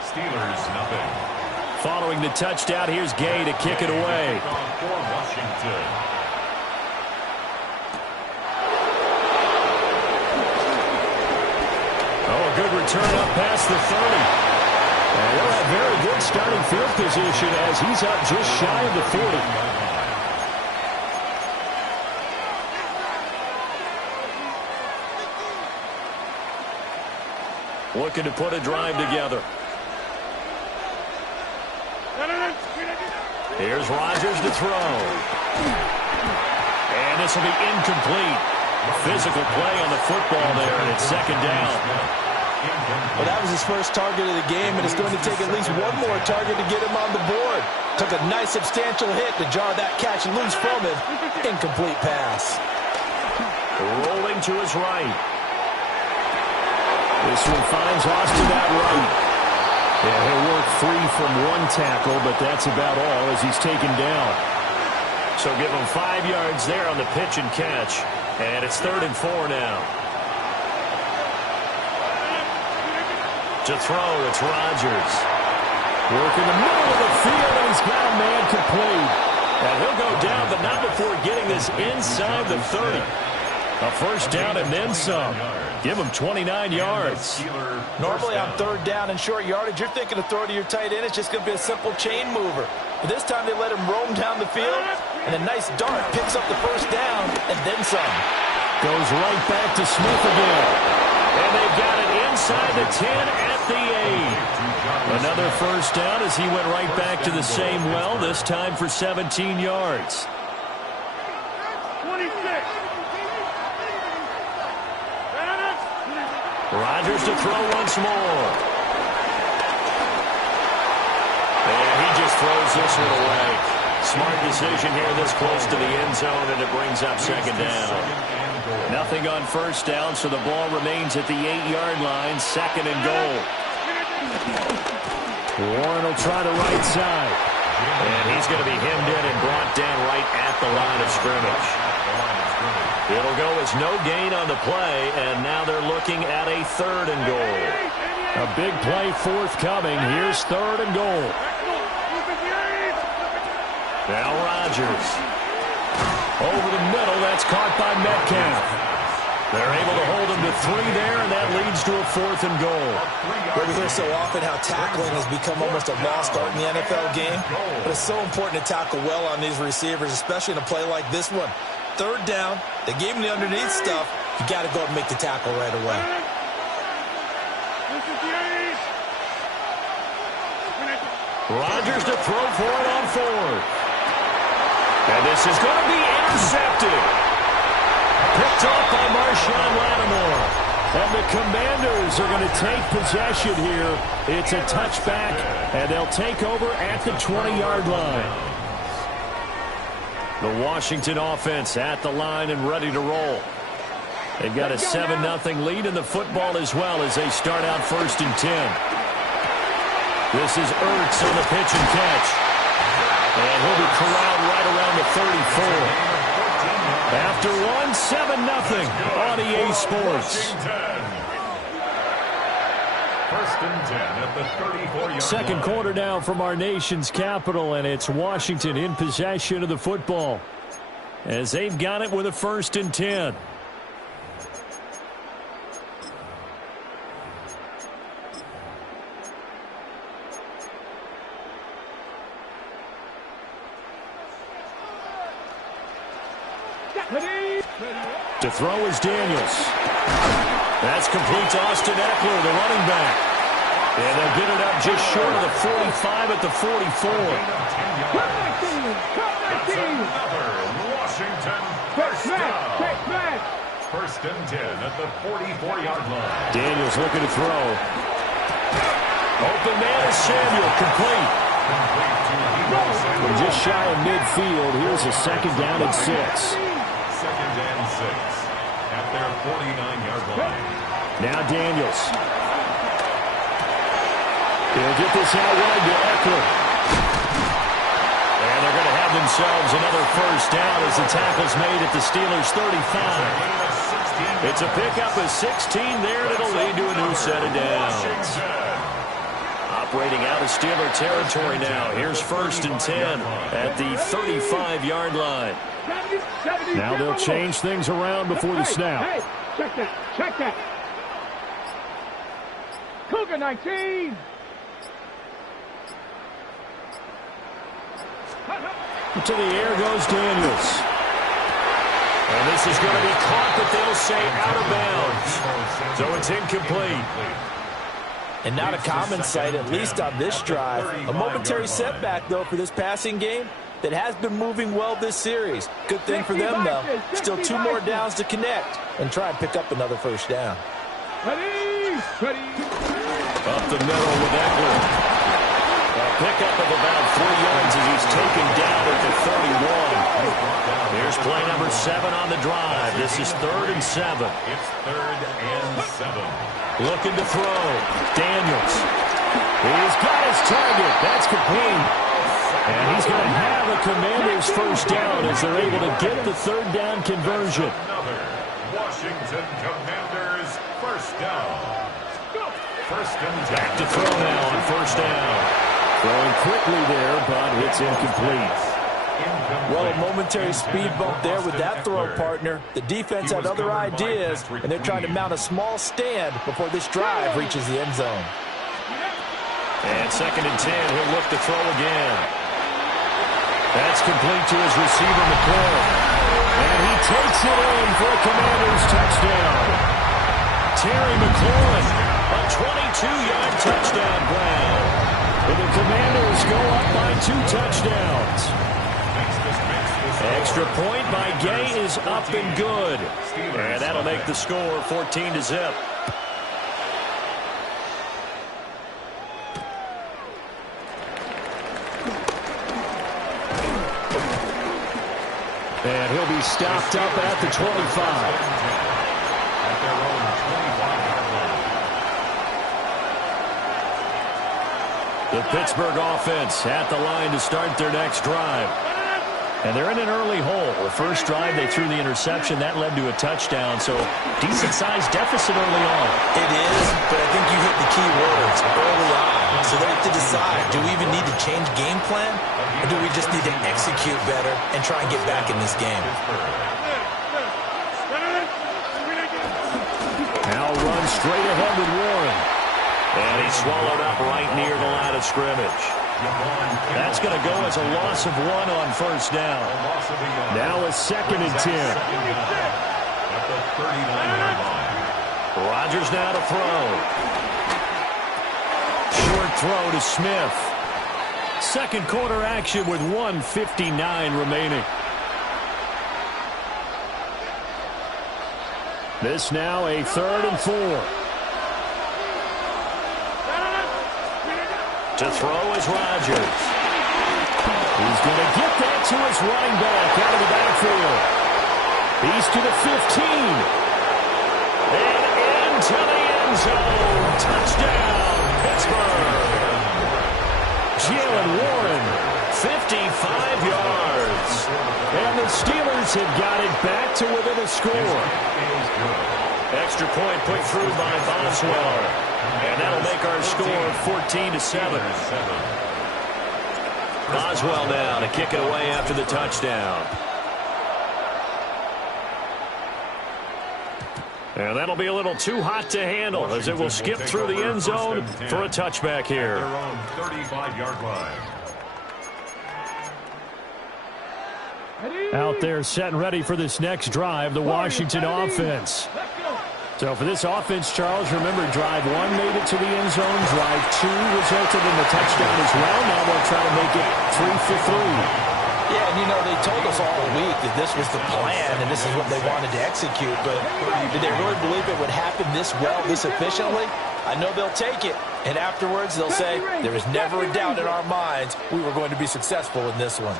Steelers nothing. Following the touchdown, here's Gay to kick it away. For Washington. Oh, a good return up past the 30. And they'll have very good starting field position as he's up just shy of the 40. Looking to put a drive together. Here's Rodgers to throw. And this will be incomplete. Physical play on the football there, and it's 2nd down. Well, that was his first target of the game, and it's going to take at least one more target to get him on the board. Took a nice substantial hit to jar that catch loose from him. Incomplete pass. Rolling to his right. This one finds Austin out right. Yeah, he'll work free from one tackle, but that's about all as he's taken down. So give him 5 yards there on the pitch and catch. And it's 3rd and 4 now. To throw, it's Rodgers. Working the middle of the field, and he's got a man complete. And he'll go down, but not before getting this inside the 30. A 1st down and then some. Give him 29 yards. Normally on 3rd down and short yardage, you're thinking to throw to your tight end. It's just going to be a simple chain mover. But this time they let him roam down the field, and a nice dart picks up the 1st down and then some. Goes right back to Smith again. And they've got it inside the 10 at the 8. Another 1st down as he went right back to the same well, this time for 17 yards. 26. Rodgers to throw once more. And he just throws this one away. Smart decision here this close to the end zone, and it brings up 2nd down. Nothing on 1st down, so the ball remains at the 8-yard line, 2nd and goal. Warren will try the right side. And he's going to be hemmed in and brought down right at the line of scrimmage. It'll go as no gain on the play, and now they're looking at a 3rd and goal. A big play forthcoming. Here's 3rd and goal. Now Rodgers. Over the middle, that's caught by Metcalf. They're able to hold him to 3 there, and that leads to a 4th and goal. Well, we hear so often how tackling has become almost a lost art in the NFL game, but it's so important to tackle well on these receivers, especially in a play like this one. 3rd down, they gave him the underneath stuff. You got to go and make the tackle right away. Rodgers to throw for it on 4th. And this is going to be intercepted. Picked off by Marshawn Lattimore. And the Commanders are going to take possession here. It's a touchback, and they'll take over at the 20-yard line. The Washington offense at the line and ready to roll. They've got a 7-0 lead in the football as well as they start out 1st and 10. This is Ertz on the pitch and catch. And he'll be corralled right around the 34. After 7-0 on EA Sports. 1st and 10 at the 34-yard line. Second quarter now from our nation's capital, and it's Washington in possession of the football as they've got it with a 1st and 10. To throw is Daniels. That's complete to Austin Eckler, the running back. And they'll get it up just short of the 45 at the 44. Washington first down. 1st and 10 at the 44-yard line. Daniels looking to throw. Open man is Samuel, complete. From just shy of midfield, here's a 2nd down and 6. 2nd and 6 at their 49-yard line. Now Daniels. He'll get this out wide to Eckler. And they're going to have themselves another 1st down as the tackle's made at the Steelers' 35. It's a pickup of 16 there, and it'll lead to a new set of downs. Operating out of Steeler territory now. Here's 1st and 10 at the 35-yard line. Now they'll change things around before the snap. Hey, check that. Cougar 19. To the air goes Daniels. And this is going to be caught, but they'll say out of bounds. So it's incomplete. And not a common sight, at least on this drive. A momentary setback, though, for this passing game that has been moving well this series. Good thing for them, though. Still 2 more downs to connect and try and pick up another 1st down. Ready. Up the middle with Eckler. A pickup of about 3 yards as he's taken down at the 31. Here's play number 7 on the drive. This is 3rd and 7. It's 3rd and 7. Looking to throw. Daniels. He's got his target. That's complete. And he's going to have a Commander's 1st down as they're able to get the 3rd down conversion. Another Washington Commanders 1st down. 1st and 10. Back to throw now on 1st down. Throwing quickly there, but it's incomplete. Well, a momentary speed bump there with that throw, partner. The defense had other ideas, and they're trying to mount a small stand before this drive reaches the end zone. And 2nd and 10, he'll look to throw again. That's complete to his receiver, McCoy. And he takes it in for a Commander's touchdown. Terry McLaurin, a 22-yard touchdown grab. And the Commanders go up by 2 touchdowns. Extra point by Gay is up and good. And that'll make the score 14-0. And he'll be stopped up at the 25. At their own 25-yard line. The Pittsburgh offense at the line to start their next drive. And they're in an early hole. The first drive, they threw the interception. That led to a touchdown. So, decent-sized deficit early on. It is, but I think you hit the key words early on. So they have to decide, do we even need to change game plan? Or do we just need to execute better and try and get back in this game? Now runs straight ahead with Warren. And he's swallowed up right near the line of scrimmage. That's going to go as a loss of 1 on first down. Now a 2nd and 10. Rodgers now to throw. Short throw to Smith. Second quarter action with 1:59 remaining. This now a 3rd and 4. To throw is Rodgers. He's going to get that to his running back out of the backfield. He's to the 15. And into the end zone. Touchdown, Pittsburgh. Jalen Warren, 55 yards. And the Steelers have got it back to within a score. Extra point put through by Boswell. And that'll make our score 14-7. Boswell now to kick it away after the touchdown. And that'll be a little too hot to handle as it will skip through the end zone for a touchback here. Their own 35-yard line. Out there set and ready for this next drive, the Washington offense. So for this offense, Charles, remember, drive 1 made it to the end zone. Drive 2 resulted in the touchdown as well. Now they'll try to make it 3 for 3. Yeah, and you know, they told us all week that this was the plan and this is what they wanted to execute, but did they really believe it would happen this well, this efficiently? I know they'll take it, and afterwards they'll say, there was never a doubt in our minds we were going to be successful in this one.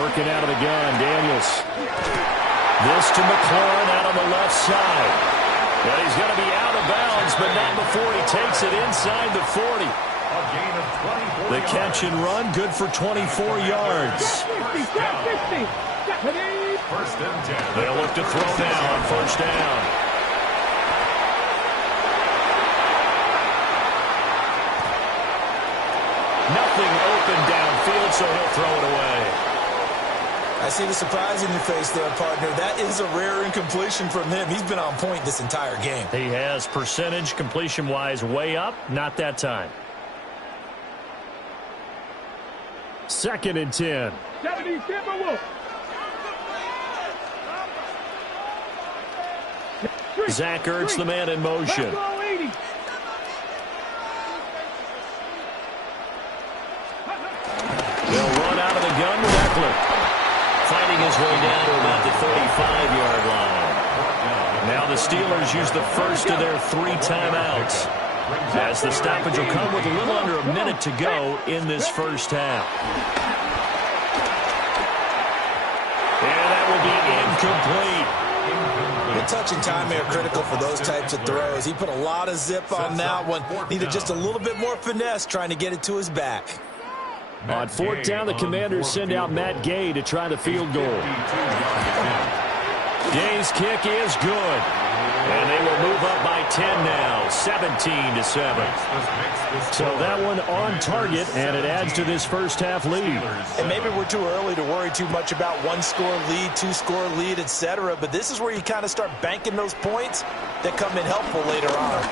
Working out of the gun, Daniels. This to McLaurin out on the left side. Well, he's going to be out of bounds, but not before he takes it inside the 40. The catch and run, good for 24 yards. They'll look to throw now on first down. Nothing open downfield, so he'll throw it away. I see the surprise in your face there, partner. That is a rare incompletion from him. He's been on point this entire game. He has percentage completion-wise way up, not that time. 2nd and 10. Zach Ertz, the man in motion. They'll run out of the gun with Eckler. Fighting his way down to about the 35-yard line. Now the Steelers use the first of their 3 timeouts, as the stoppage will come with a little under a minute to go in this first half. And that will be incomplete. Good touch and timing are critical for those types of throws. He put a lot of zip on that one. Needed just a little bit more finesse trying to get it to his back. On 4th down, the Commanders send out Matt Gay to try the field goal. Gay's kick is good. And they will move up by 10 now, 17-7. So that one on target, and it adds to this first half lead. And maybe we're too early to worry too much about 1-score lead, 2-score lead, etc. But this is where you kind of start banking those points that come in helpful later on.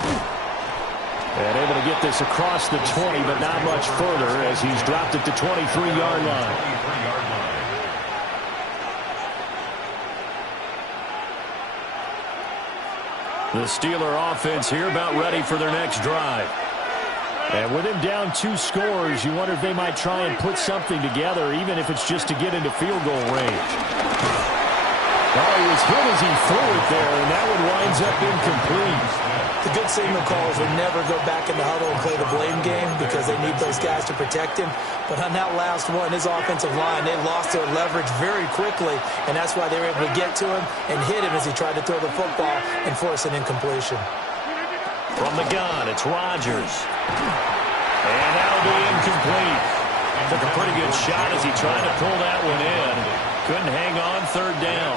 And able to get this across the 20, but not much further as he's dropped at the 23-yard line. The Steeler offense here about ready for their next drive. And with him down 2 scores, you wonder if they might try and put something together, even if it's just to get into field goal range. Oh, he was hit as he threw it there, and that one winds up incomplete. The good signal calls will never go back in the huddle and play the blame game because they need those guys to protect him. But on that last one, his offensive line, they lost their leverage very quickly, and that's why they were able to get to him and hit him as he tried to throw the football and force an incompletion. From the gun, it's Rodgers. And that'll be incomplete. Took a pretty good shot as he tried to pull that one in. Couldn't hang on third down.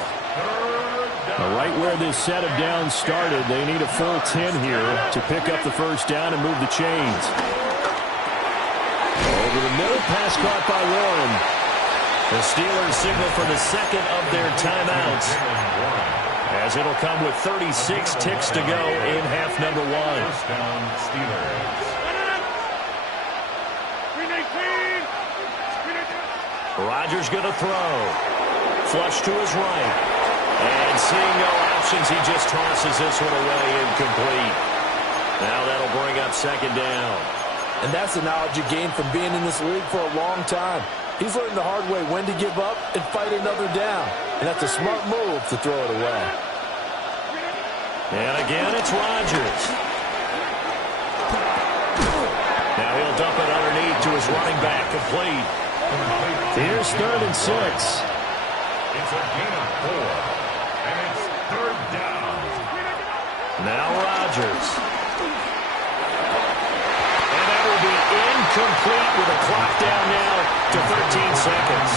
Right where this set of downs started, they need a full 10 here to pick up the first down and move the chains. Over the middle, pass caught by Warren. The Steelers signal for the second of their timeouts, as it'll come with 36 ticks to go in half number one. First down, Steelers. Rodgers going to throw. Flush to his right. And seeing no options, he just tosses this one away, incomplete. Now that'll bring up second down. And that's the knowledge you gain from being in this league for a long time. He's learned the hard way when to give up and fight another down. And that's a smart move to throw it away. And again, it's Rodgers. Now he'll dump it underneath to his running back, complete. Here's 3rd and 6. It's a gain of 4. And it's third down. Now Rodgers. And that will be incomplete with a clock down now to 13 seconds.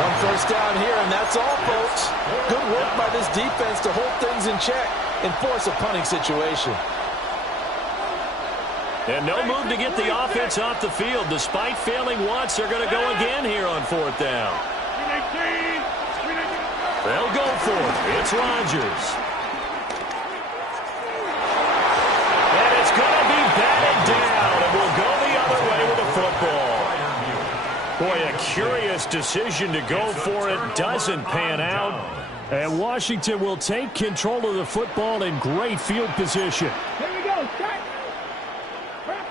One first down here, and that's all, folks. Good work by this defense to hold things in check and force a punting situation. And no move to get the offense off the field. Despite failing once, they're going to go again here on 4th down. They'll go for it. It's Rodgers. And it's going to be batted down, and we'll go the other way with the football. Boy, a curious decision to go for it. Doesn't pan out. And Washington will take control of the football in great field position. Here we go.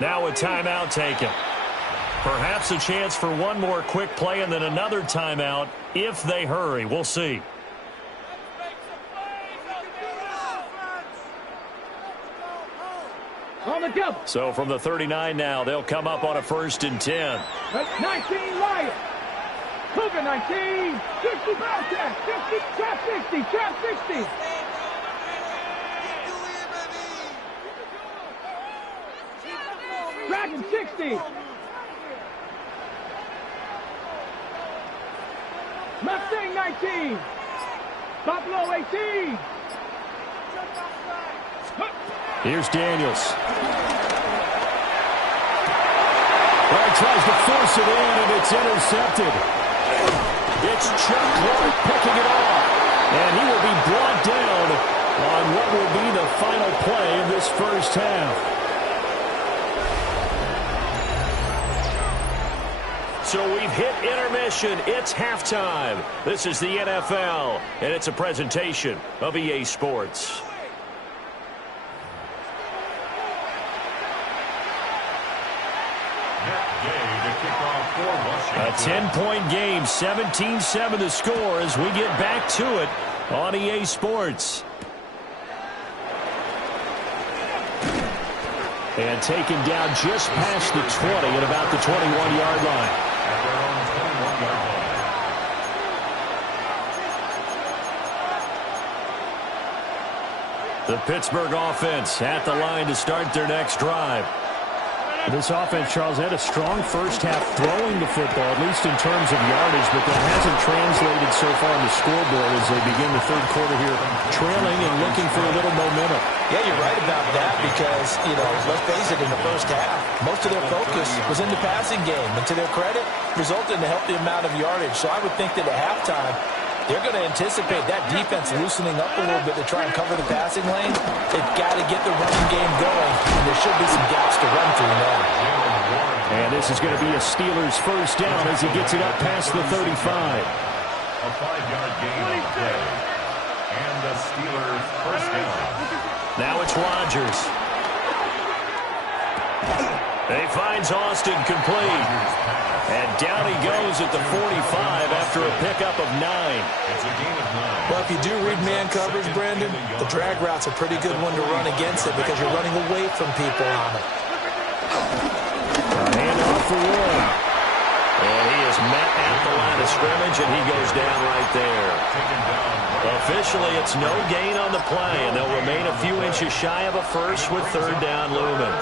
Now a timeout taken. Perhaps a chance for one more quick play and then another timeout if they hurry. We'll see. On the double. So from the 39 now, they'll come up on a 1st and 10. That's 19 Lions. Cougar 19. 60 ball check. 60. Trap 60. Trap 60. Dragon 60. Mustang 19. Buffalo 18. Here's Daniels. Well, he tries to force it in, and it's intercepted. It's Chuck Clark picking it off. And he will be brought down on what will be the final play of this first half. So we've hit intermission. It's halftime. This is the NFL, and it's a presentation of EA Sports. A 10-point game, 17-7 the score as we get back to it on EA Sports. And taken down just past the 20 at about the 21-yard line. At their own 21-yard line. The Pittsburgh offense at the line to start their next drive. This offense, Charles, had a strong first half throwing the football, at least in terms of yardage, but that hasn't translated so far on the scoreboard as they begin the third quarter here, trailing and looking for a little momentum. Yeah, you're right about that because, let's face it, in the first half, most of their focus was in the passing game. And to their credit, resulted in a healthy amount of yardage. So I would think that at halftime, they're going to anticipate that defense loosening up a little bit to try and cover the passing lane. They've got to get the running game going, and there should be some gaps to run through now. And this is going to be a Steelers first down as he gets it up past the 35. A 5-yard gain on the play. And the Steelers first down. Now it's Rodgers. He finds Austin complete. And down he goes at the 45 after a pickup of 9. It's a gain of 9. Well, if you do read man coverage, Brandon, the drag route's a pretty good one to run against it because you're running away from people on it. Handoff for Warren. And he is met at the line of scrimmage, and he goes down right there. Officially, it's no gain on the play, and they'll remain a few inches shy of a first with third down looming.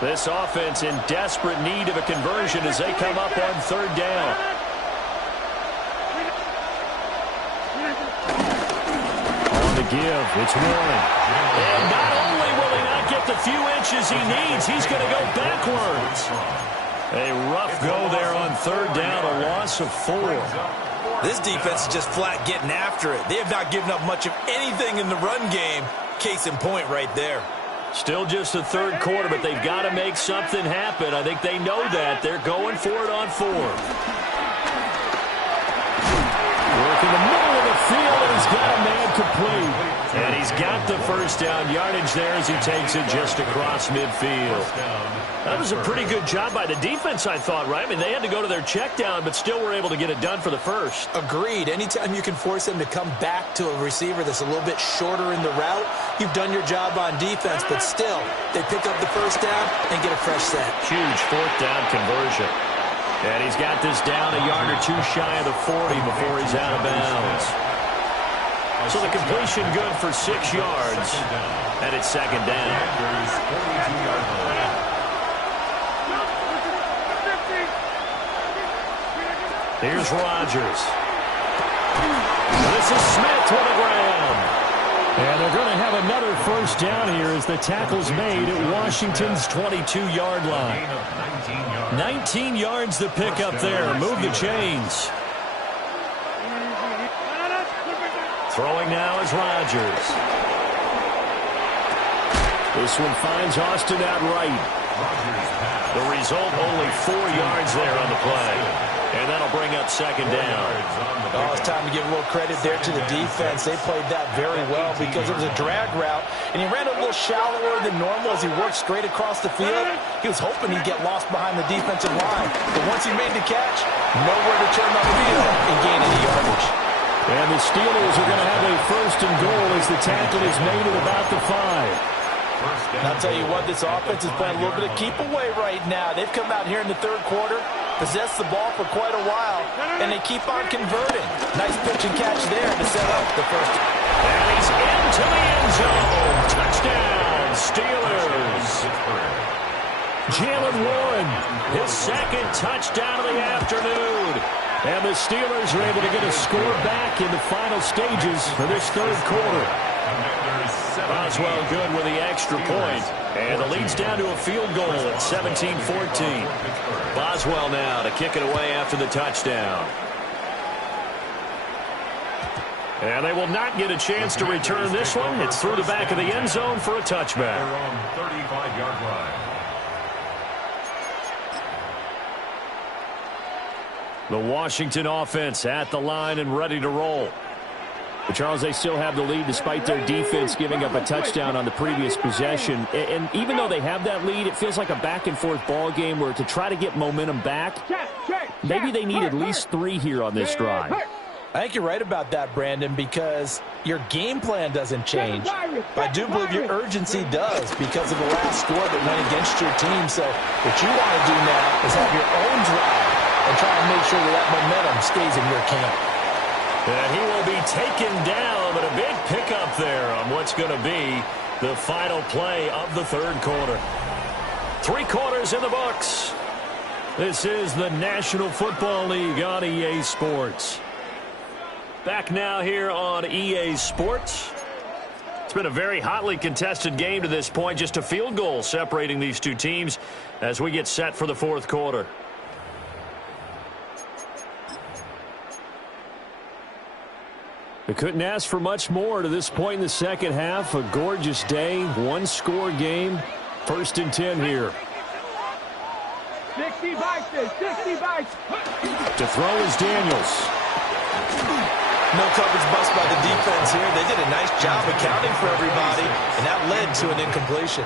This offense in desperate need of a conversion as they come up on third down. On the give, it's Warren. And not only will he not get the few inches he needs, he's going to go backwards. A rough go there on third down, a loss of 4. This defense is just flat getting after it. They have not given up much of anything in the run game. Case in point right there. Still just the third quarter, but they've got to make something happen. I think they know that. They're going for it on 4. Work in the middle of the field, and he's got a man complete. And he's got the first down yardage there as he takes it just across midfield. That was a pretty good job by the defense, I thought, right? I mean, they had to go to their check down, but still were able to get it done for the first. Agreed. Anytime you can force them to come back to a receiver that's a little bit shorter in the route, you've done your job on defense, but still, they pick up the first down and get a fresh set. Huge fourth down conversion. And he's got this down a yard or two shy of the 40 before he's out of bounds. So the completion good for 6 yards, and it's second down. Here's Rodgers. This is Smith to the ground. And they're going to have another first down here as the tackle's made at Washington's 22-yard line. 19 yards to pick up there. Move the chains. Throwing now is Rodgers. This one finds Austin out right. The result, only 4 yards there on the play. And that'll bring up second down. Oh, it's time to give a little credit there to the defense. They played that very well because it was a drag route, and he ran a little shallower than normal as he worked straight across the field. He was hoping he'd get lost behind the defensive line. But once he made the catch, nowhere to turn on the field and gain any yardage. And the Steelers are going to have a first and goal as the tackle is made at about the 5. And I'll tell you what, this offense is playing a little bit of keep away right now. They've come out here in the third quarter, possessed the ball for quite a while, and they keep on converting. Nice pitch and catch there to set up the first. And he's into the end zone. Touchdown, Steelers. Jalen Warren, his second touchdown of the afternoon. And the Steelers are able to get a score back in the final stages for this third quarter. Boswell good with the extra point. And the lead's down to a field goal at 17-14. Boswell now to kick it away after the touchdown. And they will not get a chance to return this one. It's through the back of the end zone for a touchback. Their own 35-yard line. The Washington offense at the line and ready to roll. But Charles, they still have the lead despite their defense giving up a touchdown on the previous possession. And even though they have that lead, it feels like a back-and-forth ball game where to try to get momentum back, maybe they need at least 3 here on this drive. I think you're right about that, Brandon, because your game plan doesn't change. But I do believe your urgency does because of the last score that went against your team. So what you want to do now is have your own drive and try and make sure that momentum stays in your camp. And he will be taken down, but a big pickup there on what's going to be the final play of the third quarter. 3 quarters in the books. This is the National Football League on EA Sports. Back now here on EA Sports. It's been a very hotly contested game to this point. Just a field goal separating these two teams as we get set for the fourth quarter. They couldn't ask for much more to this point in the second half. A gorgeous day, 1-score game. 1st and 10 here. 60 bites, 60 bites. To throw is Daniels. No coverage bust by the defense here. They did a nice job accounting for everybody, and that led to an incompletion.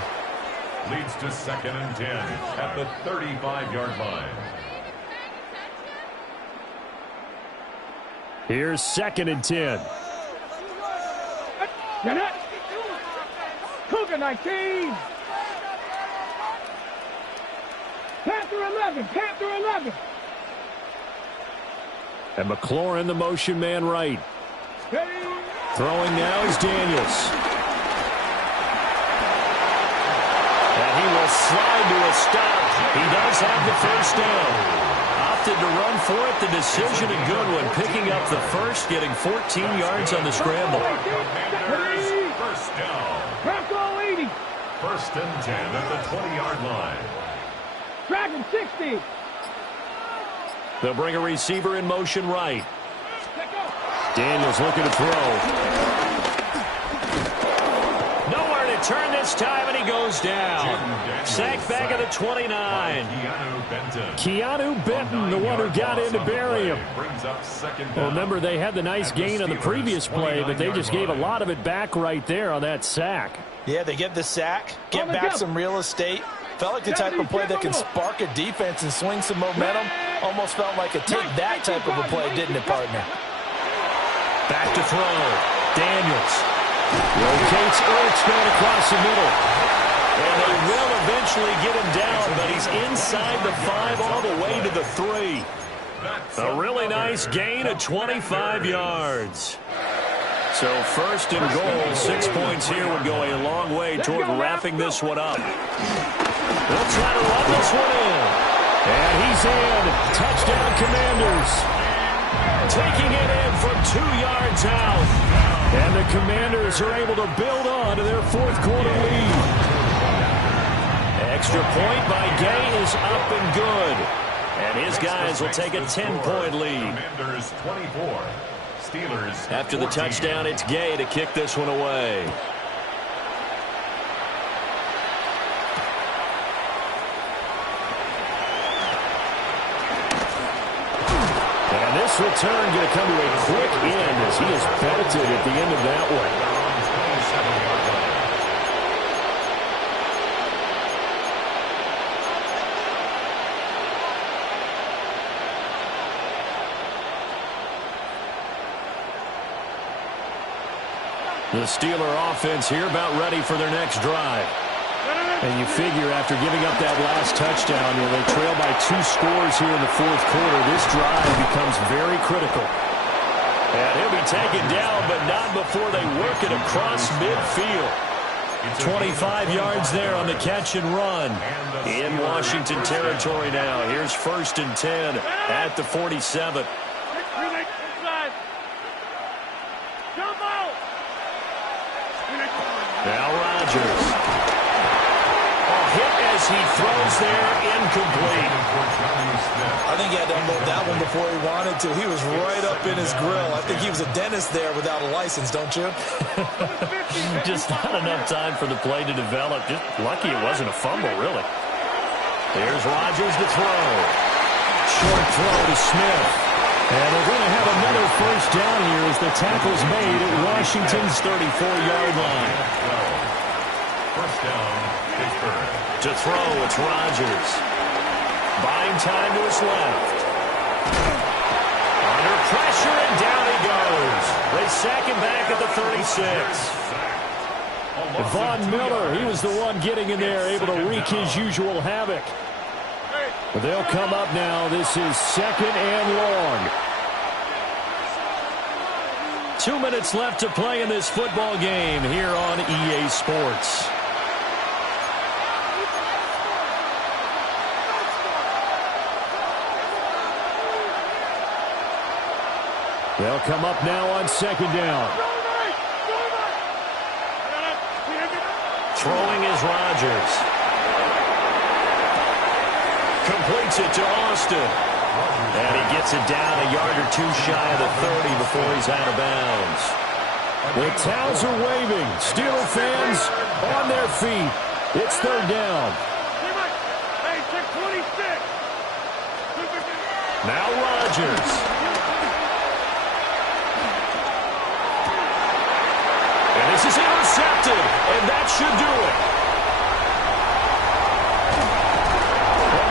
Leads to 2nd and 10 at the 35-yard line. Here's 2nd and 10. Cougar 19. Panther 11. Panther 11. And McLaurin, the motion man right. Throwing now is Daniels. And he will slide to a stop. He does have the first down. Opted to run for it. The decision a good one. Picking up the first, getting 14 yards on the scramble. First down. Tackle 80. First and 10 at the 20-yard line. Dragon 60. They'll bring a receiver in motion right. Daniels looking to throw. Nowhere to turn this time, and he goes down. Sacked back at the 29. Keanu Benton, the one who got in to bury him. Well, remember, they had the nice gain on the previous play, but they just gave a lot of it back right there on that sack. Yeah, they get the sack, get back some real estate. Felt like the type of play that can spark a defense and swing some momentum. Almost felt like a take that type of a play, didn't it, partner? Back to throw. Daniels. Rotates Ertz going across the middle. And they will eventually get him down, but he's inside the 5 all the way to the 3. A really nice gain of 25 yards. So first and goal, 6 points here would go a long way toward wrapping this one up. They'll try to run this one in. And he's in. Touchdown, Commanders. Taking it in from 2 yards out. And the Commanders are able to build on to their fourth quarter lead. Extra point by Gay is up and good. And his guys will take a 10-point lead. Commanders 24. Steelers After the 14. touchdown, it's Gay to kick this one away. And this return going to come to a quick end as he is belted at the end of that one. The Steeler offense here about ready for their next drive. And you figure after giving up that last touchdown, they trail by 2 scores here in the fourth quarter. This drive becomes very critical. And he'll be taken down, but not before they work it across midfield. 25 yards there on the catch and run. In Washington territory now. Here's first and 10 at the 47. Now Rodgers. Hit as he throws there, incomplete. I think he had to unload that one before he wanted to. He was right up in his grill. I think he was a dentist there without a license, don't you? Just not enough time for the play to develop. Just lucky it wasn't a fumble, really. Here's Rodgers to throw. Short throw to Smith. And they're going to have another first down here as the tackle's made at Washington's 34-yard line. First down, Pittsburgh. To throw, it's Rodgers. Buying time to his left. Under pressure, and down he goes. They sack him back at the 36. Von Miller, he was the one getting in there, able to wreak his usual havoc. But they'll come up now. This is second and long. 2 minutes left to play in this football game here on EA Sports. They'll come up now on second down. Throwing is Rodgers. Completes it to Austin. And he gets it down a yard or 2 shy of the 30 before he's out of bounds. The towels are waving. Steeler fans on their feet. It's third down. Now Rodgers. And this is intercepted. And that should do it.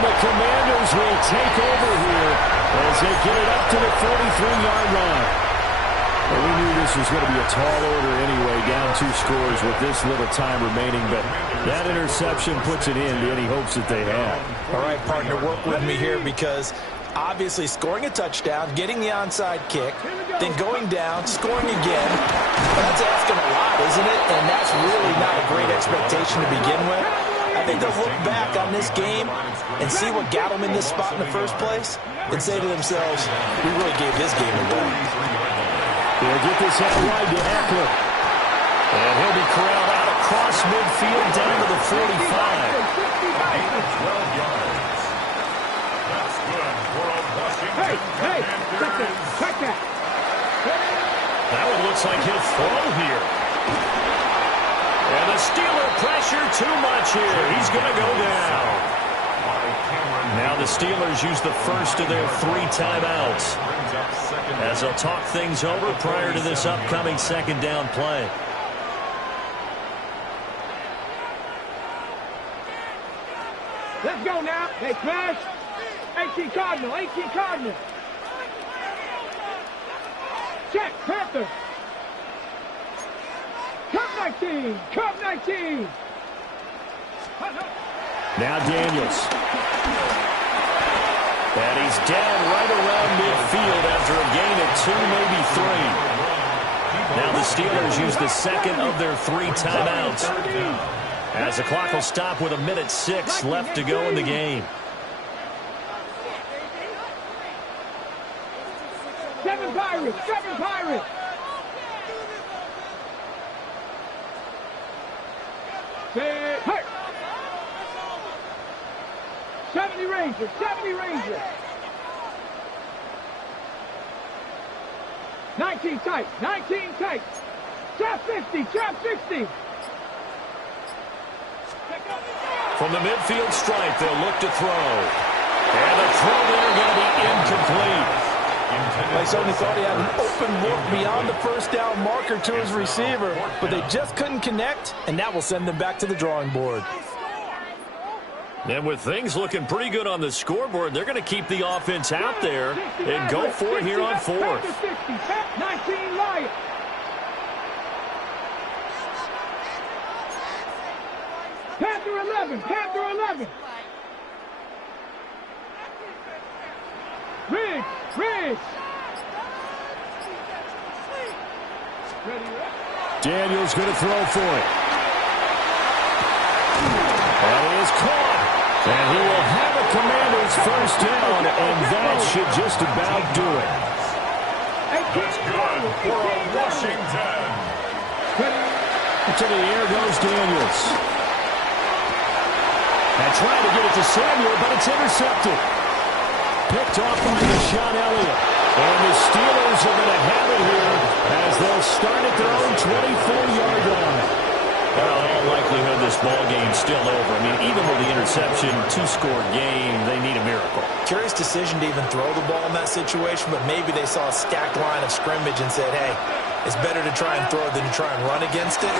The Commanders will take over here as they get it up to the 43-yard line. Well, we knew this was going to be a tall order anyway, down 2 scores with this little time remaining, but that interception puts an end to any hopes that they had. All right, partner, work with me here because obviously scoring a touchdown, getting the onside kick, then going down, scoring again, that's asking a lot, isn't it? And that's really not a great expectation to begin with. I I think they'll look back on this game and see what got them in this spot in the first place and say to themselves, we really gave this game away. They'll get this out wide to Eckler. And he'll be corralled out across midfield down to the 45. 12 yards. That's good for a Washington. Hey, check that. That one looks like he'll throw here. And the Steeler pressure too much here. He's going to go down. Now the Steelers use the first of their 3 timeouts as they'll talk things over prior to this upcoming second down play. Let's go now. Hey, Crash. 18 Cardinal, 18 Cardinal. Check, Panther. Cup 19, Cup 19. Now Daniels. And he's down right around midfield after a gain of 2, maybe 3. Now the Steelers use the second of their 3 timeouts as the clock will stop with 1:06 left to go in the game. 7 Pirates, 7 Pirates. Hey. 70 Rangers, 70 Rangers. 19 tight, 19 tight. Trap 50, trap 60. From the midfield stripe, they'll look to throw. And the throw there going to be incomplete. They certainly thought he had an open look beyond the first down marker to his receiver, but they just couldn't connect, and that will send them back to the drawing board. And with things looking pretty good on the scoreboard, they're going to keep the offense out there and go for it here on 4th. 19 Lions. Panther 11, Panther 11. Ridge. Daniels going to throw for it. That is caught. And he will have a Commander's first down, and that should just about do it. That's good for a Washington. To the air goes Daniels. And trying to get it to Samuel, but it's intercepted. Picked off by Deshaun Elliott. And the Steelers are going to have it here as they'll start at their own 24-yard line. Well, in all likelihood, this ball game's still over. I mean, even with the interception, 2-score game, they need a miracle. Curious decision to even throw the ball in that situation, but maybe they saw a stacked line of scrimmage and said, hey, it's better to try and throw than to try and run against it.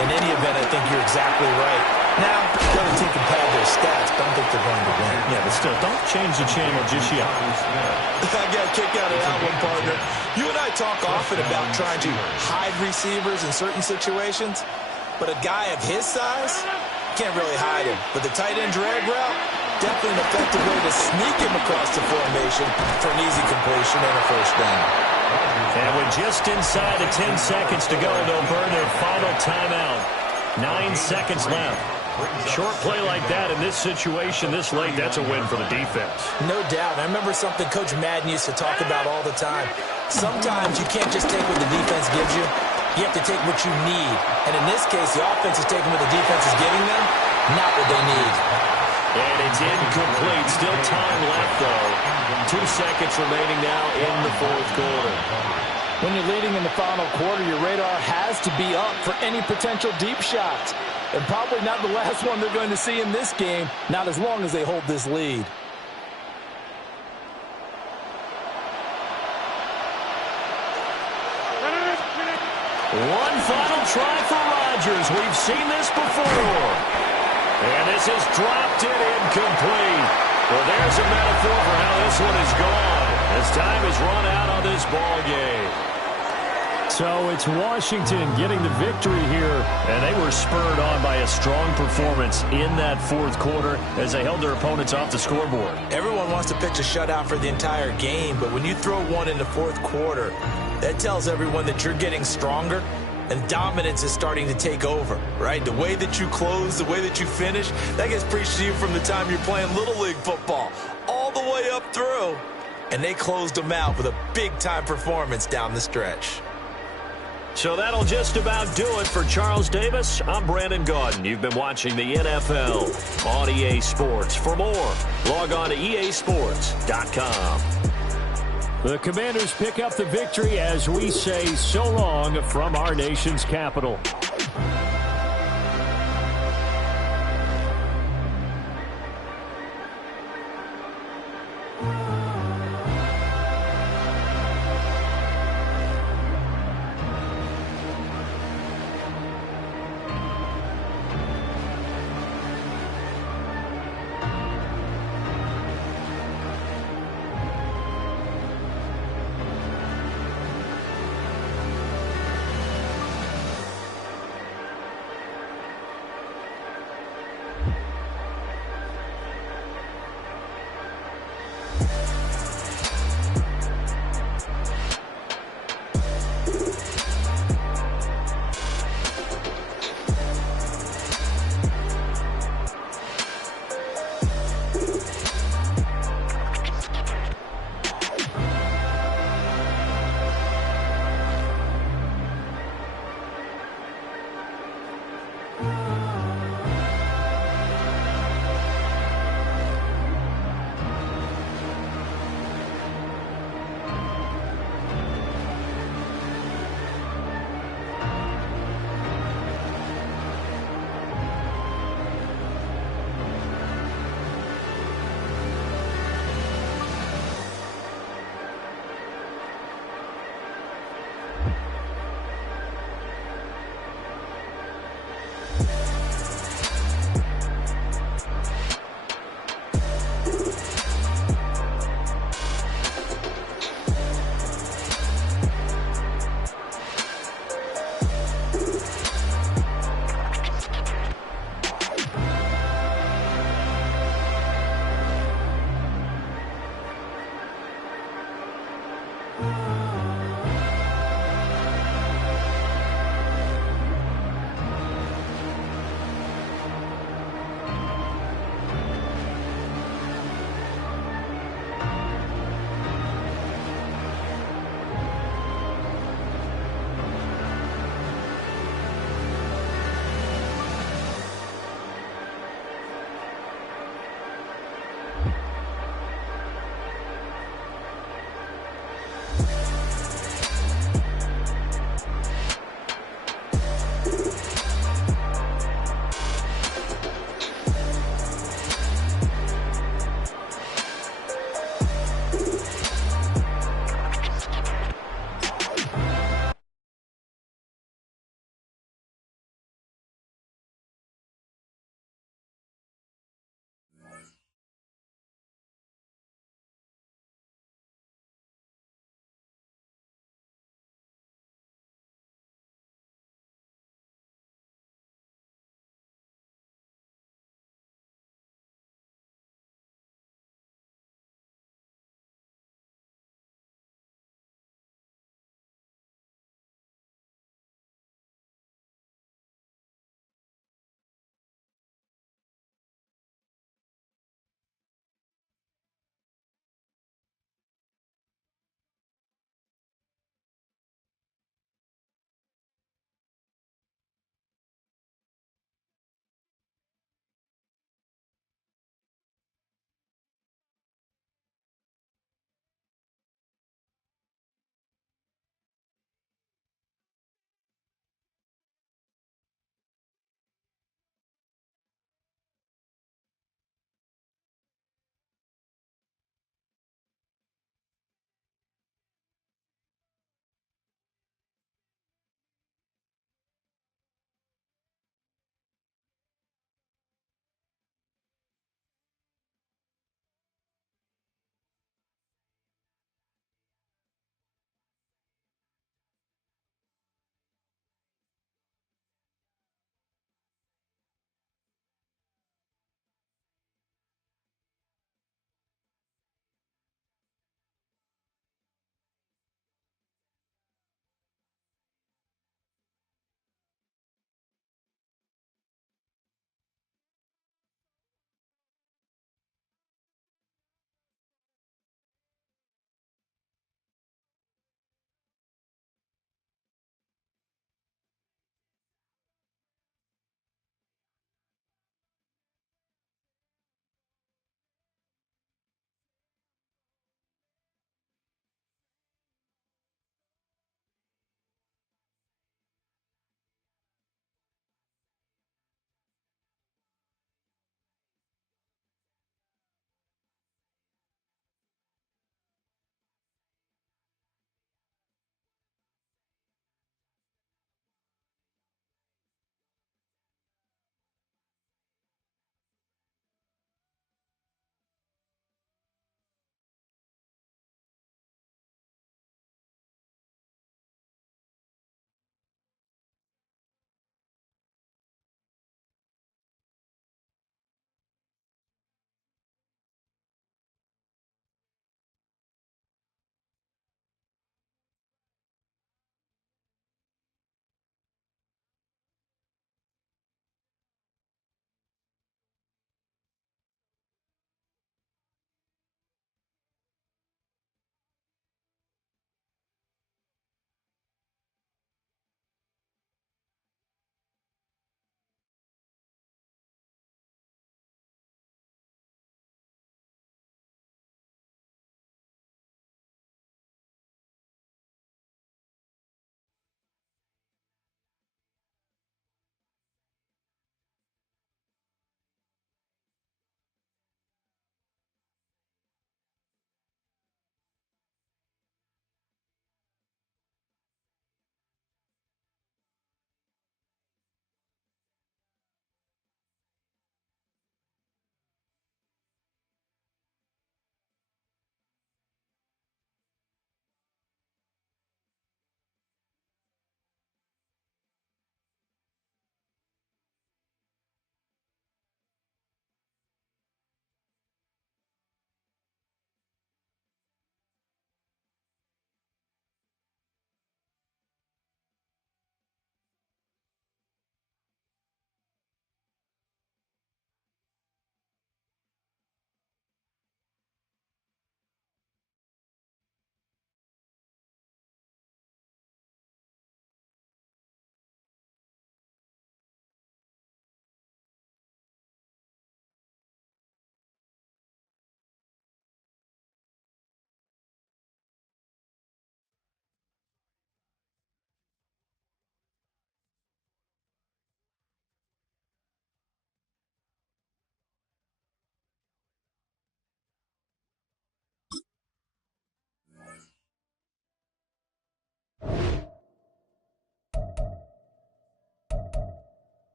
In any event, I think you're exactly right. Now, the other team can pad their stats, but I don't think they're going to win. Yeah, but still, don't change the channel just yet. I got a kick out of that one, partner. You and I talk often about trying to hide receivers in certain situations. But a guy of his size, can't really hide him. But the tight end drag route, definitely an effective way to sneak him across the formation for an easy completion and a first down. And with just inside of 10 seconds to go, they'll burn their final timeout. 9 seconds left. Short play like that in this situation this late, that's a win for the defense. No doubt. I remember something Coach Madden used to talk about all the time. Sometimes you can't just take what the defense gives you. You have to take what you need. And in this case, the offense is taking what the defense is giving them, not what they need. And it's incomplete. Still time left, though. 2 seconds remaining now in the 4th quarter. When you're leading in the final quarter, your radar has to be up for any potential deep shots. And probably not the last one they're going to see in this game, not as long as they hold this lead. One final try for Rodgers. We've seen this before. And this is dropped in incomplete. Well, there's a metaphor for how this one is gone as time has run out on this ball game. So it's Washington getting the victory here. And they were spurred on by a strong performance in that 4th quarter as they held their opponents off the scoreboard. Everyone wants to pitch a shutout for the entire game, but when you throw one in the 4th quarter, that tells everyone that you're getting stronger and dominance is starting to take over, right? The way that you close, the way that you finish, that gets preached to you from the time you're playing Little League football all the way up through. And they closed them out with a big-time performance down the stretch. So that'll just about do it for Charles Davis. I'm Brandon Gaudin. You've been watching the NFL on EA Sports. For more, log on to easports.com. The Commanders pick up the victory as we say so long from our nation's capital.